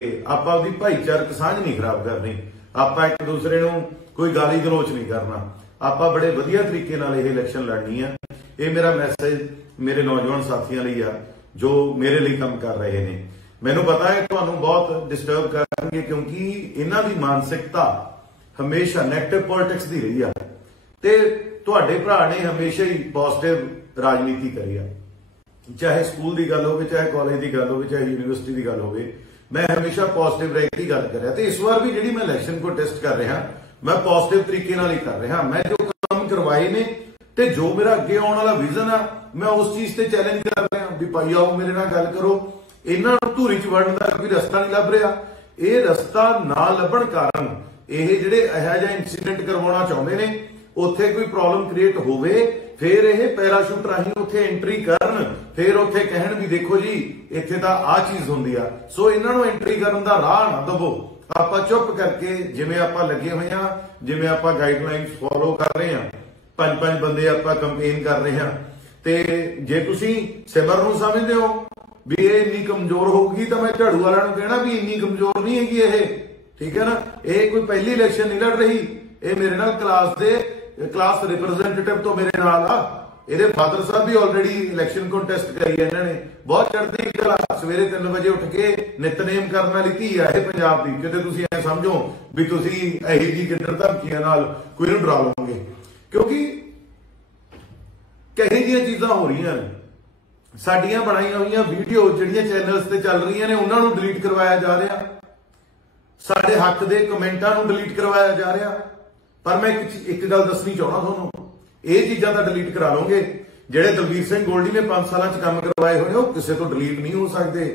ਆਪਾਂ ਆਪਦੀ ਭਾਈਚਾਰਕ ਸਾਂਝ ਨਹੀਂ ਖਰਾਬ ਕਰਨੀ, ਆਪਾਂ ਇੱਕ ਦੂਸਰੇ ਨੂੰ ਕੋਈ ਗਾਲੀ ਗਲੋਚ ਨਹੀਂ ਕਰਨਾ, ਆਪਾਂ ਬੜੇ ਵਧੀਆ ਤਰੀਕੇ ਨਾਲ ਇਹ ਇਲੈਕਸ਼ਨ ਲੜਨੀ ਆ। ਇਹ ਮੇਰਾ ਮੈਸੇਜ ਮੇਰੇ ਨੌਜਵਾਨ ਸਾਥੀਆਂ ਲਈ ਆ ਜੋ ਮੇਰੇ ਲਈ ਕੰਮ ਕਰ ਰਹੇ ਨੇ। ਮੈਨੂੰ ਪਤਾ ਹੈ ਤੁਹਾਨੂੰ ਬਹੁਤ ਡਿਸਟਰਬ ਕਰਨਗੇ ਕਿਉਂਕਿ ਇਹਨਾਂ ਦੀ ਮਾਨਸਿਕਤਾ ਹਮੇਸ਼ਾ ਨੈਗੇਟਿਵ ਪੋਲਿਟਿਕਸ ਦੀ ਰਹੀ ਆ ਤੇ ਤੁਹਾਡੇ ਭਰਾ ਨੇ ਹਮੇਸ਼ਾ ਹੀ ਪੋਜ਼ਿਟਿਵ ਰਾਜਨੀਤੀ ਕਰੀ ਆ। ਚਾਹੇ ਸਕੂਲ ਦੀ ਗੱਲ ਹੋਵੇ, ਚਾਹੇ ਕਾਲਜ ਦੀ ਗੱਲ ਹੋਵੇ, ਚਾਹੇ ਯੂਨੀਵਰਸਿਟੀ ਦੀ ਗੱਲ ਹੋਵੇ, मैं हमेशा पॉजिटिव रह के गल कर रहा। तो इस बार भी जी मैं इलैक्शन को टेस्ट कर रहा, मैं पॉजिटिव तरीके नाल ही कर रहा। मैं जो काम करवाए ने ते जो मेरा अगे आने वाला विजन आ मैं उस चीज से चैलेंज कर रहा भी भाई आओ मेरे नाल गल करो। इन्हां नूं धूरी च वड़न दा कोई रस्ता नहीं लभ रहा। ये रस्ता ना लभण कारण ये जिहड़े इहो जिहा इंसीडेंट करवाउणा चाहुंदे ने उत्थे कोई प्रॉब्लम क्रिएट होवे फिर ये पैराशूट राही उत्थे एंट्री करन फिर उत्थे कहण भी देखो जी इत्थे तां आ चीज हुंदी आ। सो इन्हां नूं एंट्री करन दा राह ना दवो। आपां चुप करके जिवें आपां लगे होए हां, जिवें आपां गाइडलाइनस फॉलो कर रहे हां, 5-5 बंदे आपां कैंपेन कर रहे हां ते जे तुसीं सिमर नूं समझदे हो भी ये इन्नी कमजोर होगी तो मैं झाड़ू वालिਆਂ ਨੂੰ कहना भी इन्नी कमजोर नहीं हैगी ये, ठीक है ना। ये कोई पहली इलैक्शन नहीं लड़ रही, ये मेरे नाल क्लास रिप्रेजेंटेटिव तो मेरे नाल आ। ਇਹਦੇ ਫਾਦਰ ਸਾਹਿਬ ਵੀ ਆਲਰੇਡੀ ਇਲੈਕਸ਼ਨ ਕੰਟੈਸਟ ਕਰੀ ਇਹਨਾਂ ਨੇ। ਬਹੁਤ ਚੜ੍ਹਦੀ ਕਲਾ ਸਵੇਰੇ 3 ਵਜੇ ਉੱਠ ਕੇ ਨਿਤਨੇਮ ਕਰਨ ਵਾਲੀ ਧੀ ਆ ਇਹ ਪੰਜਾਬ ਦੀ। ਕਿਤੇ ਤੁਸੀਂ ਐ ਸਮਝੋ ਵੀ ਤੁਸੀਂ ਇਹੀ ਜੀ ਕਿੰਦਰ ਧਮਕੀਆਂ ਨਾਲ ਕੋਈ ਨੂੰ ਡਰਾ ਲਓਗੇ ਕਿਉਂਕਿ ਕਹੇ ਜਿਹੀਆਂ ਚੀਜ਼ਾਂ ਹੋ ਰਹੀਆਂ ਨੇ। ਸਾਡੀਆਂ ਬਣਾਈਆਂ ਹੋਈਆਂ ਵੀਡੀਓ ਜਿਹੜੀਆਂ ਚੈਨਲਸ ਤੇ ਚੱਲ ਰਹੀਆਂ ਨੇ ਉਹਨਾਂ ਨੂੰ ਡਿਲੀਟ ਕਰਵਾਇਆ ਜਾ ਰਿਹਾ, ਸਾਡੇ ਹੱਕ ਦੇ ਕਮੈਂਟਾਂ ਨੂੰ ਡਿਲੀਟ ਕਰਵਾਇਆ ਜਾ ਰਿਹਾ। पर मैं एक गल दसनी चाहना थोनों, ये चीज़ां तां डिलीट करा लोगे। जिहड़े दलवीर सिंह गोल्डी ने 5 साल काम करवाए हुए वो किसी तो डिलीट नहीं हो सकते,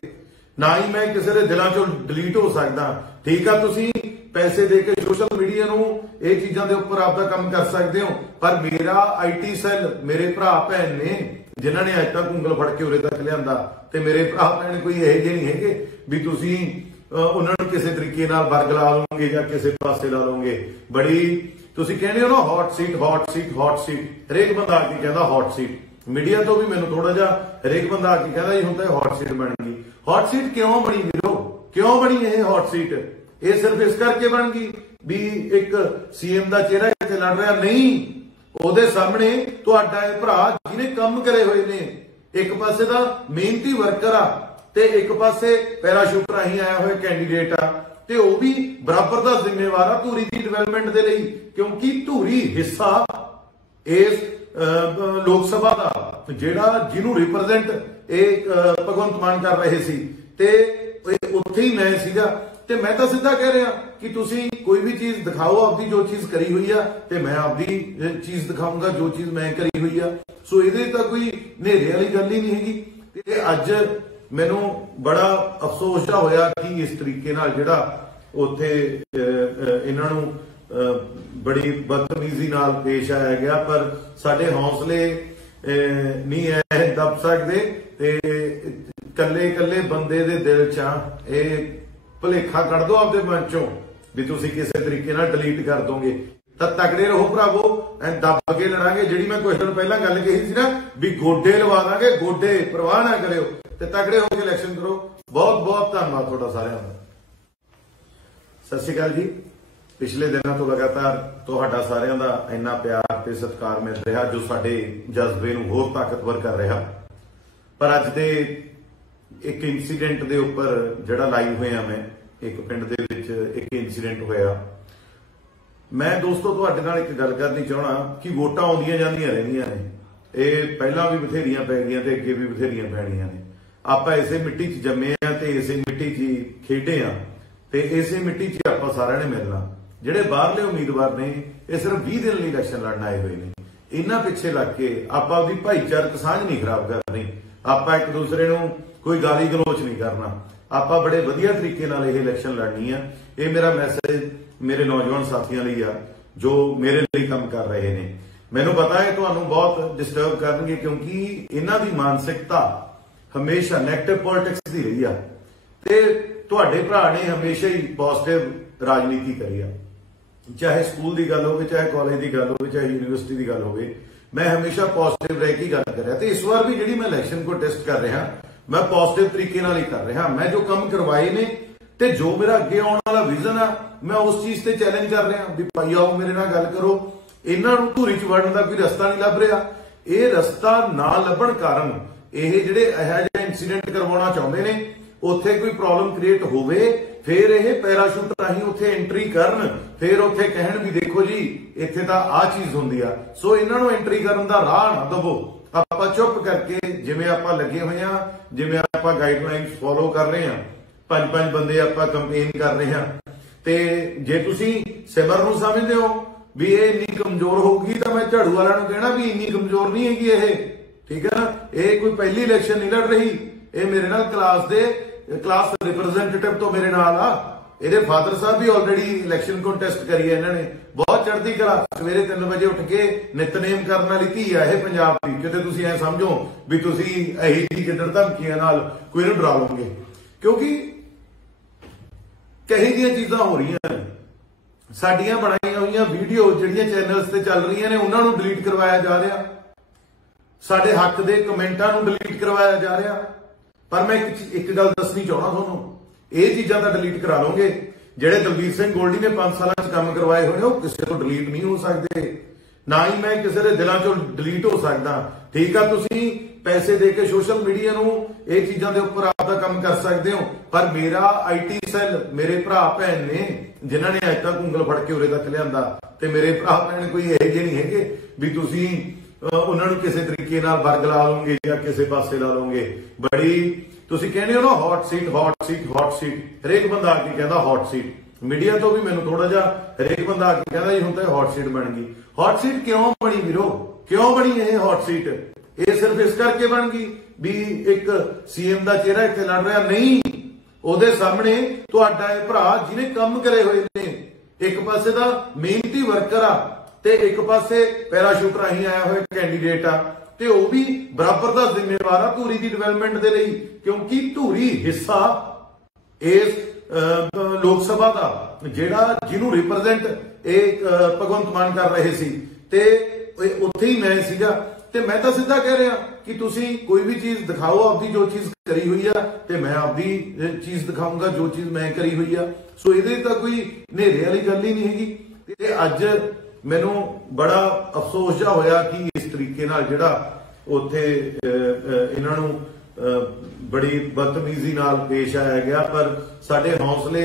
ना ही मैं किसी के दिलों चों डिलीट हो सकता। ठीक है तुसीं पैसे दे के सोशल मीडिया नूं ये चीज़ां दे उपर आपदा काम कर सकते हो, पर मेरा IT सैल मेरे भरा भैन ने जिन्हां ने अज तक ਉਂਗਲ फड़ के उरे तक लिआंदा ते मेरे भरा भैन कोई इहो जिहे नहीं हैगे भी तुसीं उन्होंने किसी तरीके नाल वर्ग ला लोगे या किसी पासे ला लोगे। बड़ी तुसीं कहने हो ना hot seat hot seat hot seat, हरेक बंदा आके कहता हॉट सीट। मीडिया तो भी मैनूं थोड़ा जिहा हरेक बंदा आके कहता जी हुण तां हॉट सीट बन गई। हॉट सीट क्यों बनी वीरो, क्यों बनी ये हॉट सीट? ये सिर्फ इस करके बन गई भी एक CM दा चेहरा इत्थे लड़ रहा नहीं, ਉਹਦੇ ਸਾਹਮਣੇ ਤੁਹਾਡਾ ਇਹ ਭਰਾ ਜਿਹਨੇ ਕੰਮ ਕਰੇ ਹੋਏ ਨੇ, ਇੱਕ ਪਾਸੇ ਦਾ ਮਿਹਨਤੀ ਵਰਕਰ ਆ ਤੇ ਇੱਕ ਪਾਸੇ ਪੈਰਾਸ਼ੂਟ ਰਾਹੀਂ ਆਇਆ ਹੋਇਆ ਕੈਂਡੀਡੇਟ ਆ ਤੇ ਉਹ ਵੀ ਬਰਾਬਰ ਦਾ ਜ਼ਿੰਮੇਵਾਰ ਆ ਧੂਰੀ ਦੀ ਡਿਵੈਲਪਮੈਂਟ ਦੇ ਲਈ ਕਿਉਂਕਿ ਧੂਰੀ ਹਿੱਸਾ ਇਸ ਲੋਕ ਸਭਾ ਦਾ ਜਿਹੜਾ ਜਿਹਨੂੰ ਰਿਪਰੈਜ਼ੈਂਟ ਇਹ ਭਗਵੰਤ ਮਾਨ ਕਰ ਰਹੇ ਸੀ ਤੇ ਉੱਥੇ ਹੀ ਮੈਂ ਸੀਗਾ। ਤੇ ਮੈਂ ਤਾਂ ਸਿੱਧਾ ਕਹਿ ਰਿਹਾ ਕਿ ਤੁਸੀਂ ਕੋਈ ਵੀ ਚੀਜ਼ ਦਿਖਾਓ ਆਪਦੀ ਜੋ ਚੀਜ਼ ਕਰੀ ਹੋਈ ਆ ਤੇ ਮੈਂ ਆਪਦੀ ਚੀਜ਼ ਦਿਖਾਉਂਗਾ ਜੋ ਚੀਜ਼ ਮੈਂ ਕਰੀ ਹੋਈ ਆ। ਸੋ ਇਹਦੇ ਤਾਂ ਕੋਈ ਨੇਰੇ ਵਾਲੀ ਗੱਲ ਹੀ ਨਹੀਂ ਹੈਗੀ। ਤੇ ਅੱਜ ਮੈਨੂੰ ਬੜਾ ਅਫਸੋਸ ਜਿਹਾ ਹੋਇਆ ਕਿ ਇਸ ਤਰੀਕੇ ਨਾਲ ਜਿਹੜਾ ਉੱਥੇ ਇਹਨਾਂ ਨੂੰ ਬੜੀ ਬਦਤਮੀਜ਼ੀ ਨਾਲ ਪੇਸ਼ ਆਇਆ ਗਿਆ, ਪਰ ਸਾਡੇ ਹੌਸਲੇ ਨਹੀਂ ਐ ਦੱਬ ਸਕਦੇ ਤੇ ਕੱਲੇ ਬੰਦੇ ਦੇ ਦਿਲ 'ਚ ਇਹ ਭੁਲੇਖਾ ਕੱਢ ਦੋ ਆਪਦੇ ਮਨ ਚੋਂ ਵੀ ਤੁਸੀਂ ਕਿਸੇ ਤਰੀਕੇ ਨਾਲ ਡਿਲੀਟ ਕਰ ਦੋਗੇ। ਤਾਂ ਤਕੜੇ ਰਹੋ ਭਰਾਵੋ, ਐ ਦੱਬ ਕੇ ਲੜਾਂਗੇ। ਜਿਹੜੀ ਮੈਂ ਕੁਝ ਦਿਨ ਪਹਿਲਾਂ ਗੱਲ ਕਹੀ ਸੀ ਨਾ ਵੀ ਗੋਡੇ ਲਵਾ ਦਾਂਗੇ, ਗੋਡੇ ਪਰਵਾਹ ਨਾ ਕਰਿਓ ਤੇ ਤਕੜੇ ਹੋ ਕੇ ਇਲੈਕਸ਼ਨ ਕਰੋ। ਬਹੁਤ ਬਹੁਤ ਧੰਨਵਾਦ ਤੁਹਾਡਾ ਸਾਰਿਆਂ ਦਾ। ਸਤਿ ਸ਼੍ਰੀ ਅਕਾਲ ਜੀ। ਪਿਛਲੇ ਦਿਨਾਂ ਤੋਂ ਲਗਾਤਾਰ ਤੁਹਾਡਾ ਸਾਰਿਆਂ ਦਾ ਇੰਨਾ ਪਿਆਰ ਤੇ ਸਤਿਕਾਰ ਮਿਲ ਰਿਹਾ ਜੋ ਸਾਡੇ ਜਜ਼ਬੇ ਨੂੰ ਹੋਰ ਤਾਕਤਵਰ ਕਰ ਰਿਹਾ। ਪਰ ਅੱਜ ਦੇ ਇੱਕ ਇਨਸੀਡੈਂਟ ਦੇ ਉੱਪਰ ਜਿਹੜਾ ਲਾਈਵ ਹੋਇਆ, ਮੈਂ ਇੱਕ ਪਿੰਡ ਦੇ ਵਿੱਚ ਇੱਕ ਇਨਸੀਡੈਂਟ ਹੋਇਆ। ਮੈਂ ਦੋਸਤੋ ਤੁਹਾਡੇ ਨਾਲ ਇੱਕ ਗੱਲ ਕਰਨੀ ਚਾਹਣਾ ਕਿ ਵੋਟਾਂ ਆਉਂਦੀਆਂ ਜਾਂਦੀਆਂ ਰਹਿੰਦੀਆਂ ਨੇ, ਇਹ ਪਹਿਲਾਂ ਵੀ ਬਥੇਰੀਆਂ ਪੈ ਗਈਆਂ ਤੇ ਅੱਗੇ ਵੀ ਬਥੇਰੀਆਂ ਪੈਣੀਆਂ ਨੇ। ਆਪਾਂ ਇਸੇ ਮਿੱਟੀ 'ਚ ਜੰਮੇ ਆ ਤੇ ਇਸੇ ਮਿੱਟੀ 'ਚ ਹੀ ਖੇਡੇ ਆ ਤੇ ਇਸੇ ਮਿੱਟੀ 'ਚ ਆਪਾਂ ਸਾਰਿਆਂ ਨੇ ਮਿਲਣਾ। ਜਿਹੜੇ ਬਾਹਰਲੇ ਉਮੀਦਵਾਰ ਨੇ ਇਹ ਸਿਰਫ 20 ਦਿਨ ਲਈ ਇਲੈਕਸ਼ਨ ਲੜਨ ਆਏ ਹੋਏ ਨੇ। ਇਹਨਾਂ ਪਿੱਛੇ ਲੱਗ ਕੇ ਆਪਾਂ ਆਪਦੀ ਭਾਈਚਾਰਕ ਸਾਂਝ ਨਹੀਂ ਖਰਾਬ ਕਰਨੀ, ਆਪਾਂ ਇੱਕ ਦੂਸਰੇ ਨੂੰ ਕੋਈ ਗਾਲੀ ਗਲੋਚ ਨਹੀਂ ਕਰਨਾ, ਆਪਾਂ ਬੜੇ ਵਧੀਆ ਤਰੀਕੇ ਨਾਲ ਇਹ ਇਲੈਕਸ਼ਨ ਲੜਨੀ ਆ। ਇਹ ਮੇਰਾ ਮੈਸੇਜ ਮੇਰੇ ਨੌਜਵਾਨ ਸਾਥੀਆਂ ਲਈ ਆ ਜੋ ਮੇਰੇ ਲਈ ਕੰਮ ਕਰ ਰਹੇ ਨੇ। ਮੈਨੂੰ ਪਤਾ ਹੈ ਤੁਹਾਨੂੰ ਬਹੁਤ ਡਿਸਟਰਬ ਕਰਨਗੇ ਕਿਉਂਕਿ ਇਹਨਾਂ ਦੀ ਮਾਨਸਿਕਤਾ ਹਮੇਸ਼ਾ ਨੈਗੇਟਿਵ ਪੋਲਿਟਿਕਸ ਦੀ ਰਹੀ ਆ ਤੇ ਤੁਹਾਡੇ ਭਰਾ ਨੇ ਹਮੇਸ਼ਾ ਹੀ ਪੋਜ਼ਿਟਿਵ ਰਾਜਨੀਤੀ ਕਰੀ ਆ। ਚਾਹੇ ਸਕੂਲ ਦੀ ਗੱਲ ਹੋਵੇ, ਚਾਹੇ ਕਾਲਜ ਦੀ ਗੱਲ ਹੋਵੇ, ਚਾਹੇ ਯੂਨੀਵਰਸਿਟੀ ਦੀ ਗੱਲ ਹੋਵੇ, मैं हमेशा पॉजिटिव रह के गल कर रहा। तो इस बार भी जी मैं इलैक्शन को टेस्ट कर रहा मैं पॉजिटिव तरीके नाल ही कर रहा। मैं जो काम करवाए ने ਤੇ ਜੋ ਮੇਰਾ ਅੱਗੇ ਆਉਣ ਵਾਲਾ ਵਿਜ਼ਨ ਆ ਮੈਂ ਉਸ ਚੀਜ਼ ਤੇ ਚੈਲੰਜ ਕਰ ਰਿਹਾ ਵੀ ਭਾਈ ਆਓ ਮੇਰੇ ਨਾਲ ਗੱਲ ਕਰੋ। ਇਹਨਾਂ ਨੂੰ ਧੂਰੀ ਚ ਵੜਨ ਦਾ ਕੋਈ ਰਸਤਾ ਨਹੀਂ ਲੱਭ ਰਿਹਾ। ਇਹ ਰਸਤਾ ਨਾ ਲੱਭਣ ਕਾਰਨ ਇਹ ਜਿਹੜੇ ਇਹੋ ਜਿਹਾ ਇੰਸੀਡੈਂਟ ਕਰਵਾਉਣਾ ਚਾਹੁੰਦੇ ਨੇ, ਉੱਥੇ ਕੋਈ ਪ੍ਰੋਬਲਮ ਕ੍ਰੀਏਟ ਹੋਵੇ, ਫਿਰ ਇਹ ਪੈਰਾਸ਼ੂਟ ਰਾਹੀਂ ਉੱਥੇ ਐਂਟਰੀ ਕਰਨ, ਫਿਰ ਉੱਥੇ ਕਹਿਣ ਵੀ ਦੇਖੋ ਜੀ ਇੱਥੇ ਤਾਂ ਆਹ ਚੀਜ਼ ਹੁੰਦੀ ਆ। ਸੋ ਇਹਨਾਂ ਨੂੰ ਐਂਟਰੀ ਕਰਨ ਦਾ ਰਾਹ ਨਾ ਦਵੋ। ਆਪਾਂ ਚੁੱਪ ਕਰਕੇ ਜਿਵੇਂ ਆਪਾਂ ਲੱਗੇ ਹੋਏ ਆ, ਜਿਵੇਂ ਆਪਾਂ ਗਾਈਡਲਾਈਨਸ ਫੋਲੋ ਕਰ ਰਹੇ ਆ, 5-5 ਬੰਦੇ ਆਪਾਂ ਕੰਪੇਨ ਕਰ ਰਹੇ ਆ। ਤੇ ਜੇ ਤੁਸੀਂ ਸਿਮਰ ਨੂੰ ਸਮਝਦੇ ਹੋ ਵੀ ਇਹ ਇੰਨੀ ਕਮਜ਼ੋਰ ਹੋਊਗੀ ਤਾਂ ਮੈਂ ਝਾੜੂ ਵਾਲਿਆਂ ਨੂੰ ਕਹਿਣਾ ਵੀ ਇੰਨੀ ਕਮਜ਼ੋਰ ਨਹੀਂ ਹੈਗੀ ਇਹ, ਠੀਕ ਹੈ ਨਾ। ਇਹ ਕੋਈ ਪਹਿਲੀ ਇਲੈਕਸ਼ਨ ਨਹੀਂ ਲੜ ਰਹੀ, ਇਹ ਮੇਰੇ ਨਾਲ ਕਲਾਸ ਰਿਪਰੈਜ਼ੈਂਟੇਟਿਵ ਤੋਂ ਮੇਰੇ ਨਾਲ ਆ। ਇਹਦੇ ਫਾਦਰ ਸਾਹਿਬ ਵੀ ਆਲਰੇਡੀ ਇਲੈਕਸ਼ਨ ਕੰਟੈਸਟ ਕਰੀ ਹੈ ਇਹਨਾਂ ਨੇ। ਬਹੁਤ ਚੜ੍ਹਦੀ ਕਲਾ, ਸਵੇਰੇ 3 ਵਜੇ ਉੱਠ ਕੇ ਨਿਤਨੇਮ ਕਰਨ ਵਾਲੀ ਧੀ ਆ ਇਹ ਪੰਜਾਬ ਦੀ। ਕਿਤੇ ਤੁਸੀਂ ਐ ਸਮਝੋ ਵੀ ਤੁਸੀਂ ਇਹੀ ਜਿਹੀ ਗਿੱਦੜ ਧਮਕੀਆਂ ਨਾਲ ਕੋਈ ਨੂੰ ਡਰਾ ਲਓਗੇ, ਕਿਉਂਕਿ ਕਹੀ ਦੀਆਂ ਚੀਜ਼ਾਂ ਹੋ ਰਹੀਆਂ ਨੇ। ਸਾਡੀਆਂ ਬਣਾਈਆਂ ਹੋਈਆਂ ਵੀਡੀਓ ਜਿਹੜੀਆਂ ਚੈਨਲਸ ਤੇ ਚੱਲ ਰਹੀਆਂ ਨੇ ਉਹਨਾਂ ਨੂੰ ਡਿਲੀਟ ਕਰਵਾਇਆ ਜਾ ਰਿਹਾ, ਸਾਡੇ ਹੱਕ ਦੇ ਕਮੈਂਟਾਂ ਨੂੰ ਡਿਲੀਟ ਕਰਵਾਇਆ ਜਾ ਰਿਹਾ। ਪਰ ਮੈਂ ਇੱਕ ਗੱਲ ਦੱਸਣੀ ਚਾਹਣਾ ਤੁਹਾਨੂੰ, ਇਹ ਚੀਜ਼ਾਂ ਤਾਂ ਡਿਲੀਟ ਕਰਾ ਲਓਗੇ। ਜਿਹੜੇ ਦਲਬੀਰ ਸਿੰਘ ਗੋਲਡੀ ਨੇ 5 ਸਾਲਾਂ 'ਚ ਕੰਮ ਕਰਵਾਏ ਹੋਏ ਉਹ ਕਿਸੇ ਤੋਂ ਡਿਲੀਟ ਨਹੀਂ ਹੋ ਸਕਦੇ, ਨਾ ਹੀ ਮੈਂ ਕਿਸੇ ਦੇ ਦਿਲਾਂ 'ਚੋਂ ਡਿਲੀਟ ਹੋ ਸਕਦਾ। ਠੀਕ ਆ, ਤੁਸੀਂ ਪੈਸੇ ਦੇ ਕੇ ਸੋਸ਼ਲ ਮੀਡੀਆ ਨੂੰ ਇਹ ਚੀਜ਼ਾਂ ਦੇ ਉੱਪਰ ਆਪਦਾ ਕੰਮ ਕਰ ਸਕਦੇ ਹੋ, ਪਰ ਮੇਰਾ ਆਈਟੀ ਸੈੱਲ, ਮੇਰੇ ਭਰਾ ਭੈਣ ਨੇ ਜਿਨ੍ਹਾਂ ਨੇ ਅੱਜ ਤੱਕ ਉਂਗਲ ਫੜ ਕੇ ਉਰੇ ਤੱਕ ਲਿਆਂਦਾ, ਤੇ ਮੇਰੇ ਭਰਾ ਭੈਣ ਕੋਈ ਇਹੋ ਜਿਹੇ ਨਹੀਂ ਹੈਗੇ ਵੀ ਤੁਸੀਂ ਉਹਨਾਂ ਨੂੰ ਕਿਸੇ ਤਰੀਕੇ ਨਾਲ ਵਰਗ ਲਾ ਲਓਗੇ ਜਾਂ ਕਿਸੇ ਪਾਸੇ ਲਾ ਲਓਗੇ। ਬੜੀ ਤੁਸੀਂ ਕਹਿੰਦੇ ਹੋ ਨਾ hot seat, hot seat, hot seat, ਹਰੇਕ ਬੰਦਾ ਆ ਕੇ ਕਹਿੰਦਾ ਹੌਟ ਸੀਟ। ਮੀਡੀਆ ਤੋਂ ਵੀ ਮੈਨੂੰ ਥੋੜਾ ਜਿਹਾ ਹਰੇਕ ਬੰਦਾ ਆ ਕੇ ਕਹਿੰਦਾ ਜੀ ਹੁਣ ਤਾਂ ਹੌਟ ਸੀਟ ਬਣ ਗਈ। ਹੌਟ ਸੀਟ ਕਿਉਂ ਬਣੀ ਵੀਰੋ, ਕਿਉਂ ਬਣੀ ਇਹ ਹੌਟ ਸੀਟ? ਇਹ ਸਿਰਫ ਇਸ ਕਰਕੇ ਬਣ ਗਈ ਵੀ ਇੱਕ ਸੀਐਮ ਦਾ ਚਿਹਰਾ ਇੱਥੇ ਲੜ ਰਿਹਾ? ਨਹੀਂ, ਉਹਦੇ ਸਾਹਮਣੇ ਤੁਹਾਡਾ ਇਹ ਭਰਾ ਜਿਹਨੇ ਕੰਮ ਕਰੇ ਹੋਏ ਨੇ, ਇੱਕ ਪਾਸੇ ਦਾ ਮਿਹਨਤੀ ਵਰਕਰ ਆ ਤੇ ਇੱਕ ਪਾਸੇ ਪੈਰਾਸ਼ੂਟ ਰਾਹੀਂ ਆਇਆ ਹੋਇਆ ਕੈਂਡੀਡੇਟ ਆ, ਤੇ ਉਹ ਵੀ ਬਰਾਬਰ ਦਾ ਜ਼ਿੰਮੇਵਾਰ ਆ ਧੂਰੀ ਦੀ ਡਿਵੈਲਪਮੈਂਟ ਦੇ ਲਈ, ਕਿਉਂਕਿ ਧੂਰੀ ਹਿੱਸਾ ਇਸ ਲੋਕ ਸਭਾ ਦਾ ਜਿਹੜਾ ਜਿਹਨੂੰ ਰਿਪਰੈਜ਼ੈਂਟ ਇਹ ਭਗਵੰਤ ਮਾਨ ਕਰ ਰਹੇ ਸੀ, ਤੇ ਉੱਥੇ ਹੀ ਮੈਂ ਸੀਗਾ। ਤੇ ਮੈਂ ਤਾਂ ਸਿੱਧਾ ਕਹਿ ਰਿਹਾ ਕਿ ਤੁਸੀਂ ਕੋਈ ਵੀ ਚੀਜ਼ ਦਿਖਾਓ ਆਪਦੀ, ਜੋ ਚੀਜ਼ ਕਰੀ ਹੋਈ ਆ, ਤੇ ਮੈਂ ਆਪਦੀ ਚੀਜ਼ ਦਿਖਾਊਂਗਾ ਜੋ ਚੀਜ਼ ਮੈਂ ਕਰੀ ਹੋਈ ਆ। ਸੋ ਇਹਦੇ ਤਾਂ ਕੋਈ ਹਨੇਰੇ ਵਾਲੀ ਗੱਲ ਹੀ ਨਹੀਂ ਹੈਗੀ। ਤੇ ਅੱਜ ਮੈਨੂੰ ਬੜਾ ਅਫਸੋਸ ਜਿਹਾ ਹੋਇਆ ਕਿ ਇਸ ਤਰੀਕੇ ਨਾਲ ਜਿਹੜਾ ਉੱਥੇ ਇਹਨਾਂ ਨੂੰ ਬੜੀ ਬਦਤਮੀਜ਼ੀ ਨਾਲ ਪੇਸ਼ ਆਇਆ ਗਿਆ, ਪਰ ਸਾਡੇ ਹੌਸਲੇ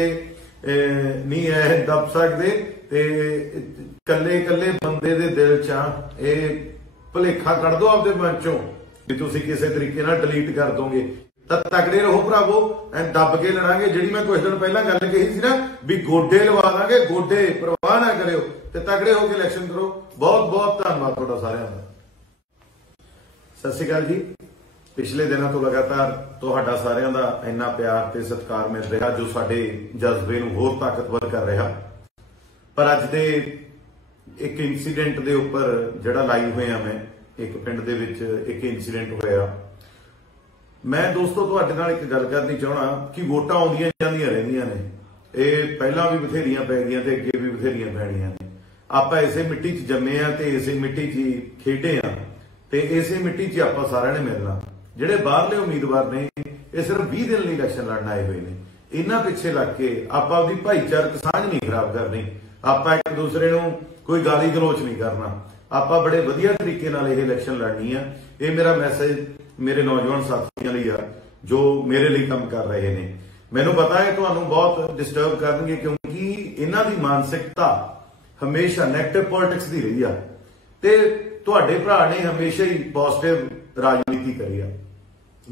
ਨਹੀਂ ਐ ਦੱਬ ਸਕਦੇ। ਤੇ ਕੱਲੇ ਬੰਦੇ ਦੇ ਦਿਲ 'ਚ ਇਹ ਭੁਲੇਖਾ ਕੱਢ ਦੋ ਆਪਦੇ ਮਨ 'ਚੋਂ ਵੀ ਤੁਸੀਂ ਕਿਸੇ ਤਰੀਕੇ ਨਾਲ ਡਿਲੀਟ ਕਰ ਦੋਗੇ। ਤਾਂ ਤਕੜੇ ਰਹੋ ਭਰਾਵੋ, ਐ ਦੱਬ ਕੇ ਲੜਾਂਗੇ। ਜਿਹੜੀ ਮੈਂ ਕੁਝ ਦਿਨ ਪਹਿਲਾਂ ਗੱਲ ਕਹੀ ਸੀ ਨਾ ਵੀ ਗੋਡੇ ਲਵਾ ਦਾਂਗੇ, ਗੋਡੇ ਪਰਵਾਹ ਨਾ ਕਰਿਓ ਤੇ ਤਕੜੇ ਹੋ ਕੇ ਇਲੈਕਸ਼ਨ ਕਰੋ। ਬਹੁਤ ਬਹੁਤ ਧੰਨਵਾਦ ਤੁਹਾਡਾ ਸਾਰਿਆਂ ਦਾ। ਸਤਿ ਸ਼੍ਰੀ ਅਕਾਲ ਜੀ। ਪਿਛਲੇ ਦਿਨਾਂ ਤੋਂ ਲਗਾਤਾਰ ਤੁਹਾਡਾ ਸਾਰਿਆਂ ਦਾ ਇੰਨਾ ਪਿਆਰ ਤੇ ਸਤਿਕਾਰ ਮਿਲ ਰਿਹਾ ਜੋ ਸਾਡੇ ਜਜ਼ਬੇ ਨੂੰ ਹੋਰ ਤਾਕਤਵਰ ਕਰ ਰਿਹਾ। ਪਰ ਅੱਜ ਦੇ ਇੱਕ ਇਨਸੀਡੈਂਟ ਦੇ ਉੱਪਰ ਜਿਹੜਾ ਲਾਈਵ ਹੋਇਆ, ਮੈਂ ਇੱਕ ਪਿੰਡ ਦੇ ਵਿੱਚ ਇੱਕ ਇਨਸੀਡੈਂਟ ਹੋਇਆ। ਮੈਂ ਦੋਸਤੋ ਤੁਹਾਡੇ ਨਾਲ ਇੱਕ ਗੱਲ ਕਰਨੀ ਚਾਹਣਾ ਕਿ ਵੋਟਾਂ ਆਉਂਦੀਆਂ ਜਾਂਦੀਆਂ ਰਹਿੰਦੀਆਂ ਨੇ, ਇਹ ਪਹਿਲਾਂ ਵੀ ਬਥੇਰੀਆਂ ਪੈ ਗਈਆਂ ਤੇ ਅੱਗੇ ਵੀ ਬਥੇਰੀਆਂ ਪੈਣੀਆਂ ਨੇ। ਆਪਾਂ ਇਸੇ ਮਿੱਟੀ 'ਚ ਜੰਮੇ ਆ ਤੇ ਇਸੇ ਮਿੱਟੀ 'ਚ ਹੀ ਖੇਡੇ ਆ ਤੇ ਇਸੇ ਮਿੱਟੀ 'ਚ ਆਪਾਂ ਸਾਰਿਆਂ ਨੇ ਮਿਲਣਾ। ਜਿਹੜੇ ਬਾਹਰਲੇ ਉਮੀਦਵਾਰ ਨੇ ਇਹ ਸਿਰਫ 20 ਦਿਨ ਲਈ ਇਲੈਕਸ਼ਨ ਲੜਨ ਆਏ ਹੋਏ ਨੇ। ਇਹਨਾਂ ਪਿੱਛੇ ਲੱਗ ਕੇ ਆਪਾਂ ਆਪਦੀ ਭਾਈਚਾਰਕ ਸਾਂਝ ਨਹੀਂ ਖਰਾਬ ਕਰਨੀ, ਆਪਾਂ ਇੱਕ ਦੂਸਰੇ ਨੂੰ ਕੋਈ ਗਾਲੀ ਗਲੋਚ ਨਹੀਂ ਕਰਨਾ, ਆਪਾਂ ਬੜੇ ਵਧੀਆ ਤਰੀਕੇ ਨਾਲ ਇਹ ਇਲੈਕਸ਼ਨ ਲੜਨੀ ਆ। ਇਹ ਮੇਰਾ ਮੈਸੇਜ ਮੇਰੇ ਨੌਜਵਾਨ ਸਾਥੀਆਂ ਲਈ ਆ ਜੋ ਮੇਰੇ ਲਈ ਕੰਮ ਕਰ ਰਹੇ ਨੇ। ਮੈਨੂੰ ਪਤਾ ਹੈ ਤੁਹਾਨੂੰ ਬਹੁਤ ਡਿਸਟਰਬ ਕਰਨਗੇ ਕਿਉਂਕਿ ਇਹਨਾਂ ਦੀ ਮਾਨਸਿਕਤਾ ਹਮੇਸ਼ਾ ਨੈਗੇਟਿਵ ਪੋਲਿਟਿਕਸ ਦੀ ਰਹੀ ਆ ਤੇ ਤੁਹਾਡੇ ਭਰਾ ਨੇ ਹਮੇਸ਼ਾ ਹੀ ਪੋਜ਼ਿਟਿਵ ਰਾਜਨੀਤੀ ਕਰੀ ਆ।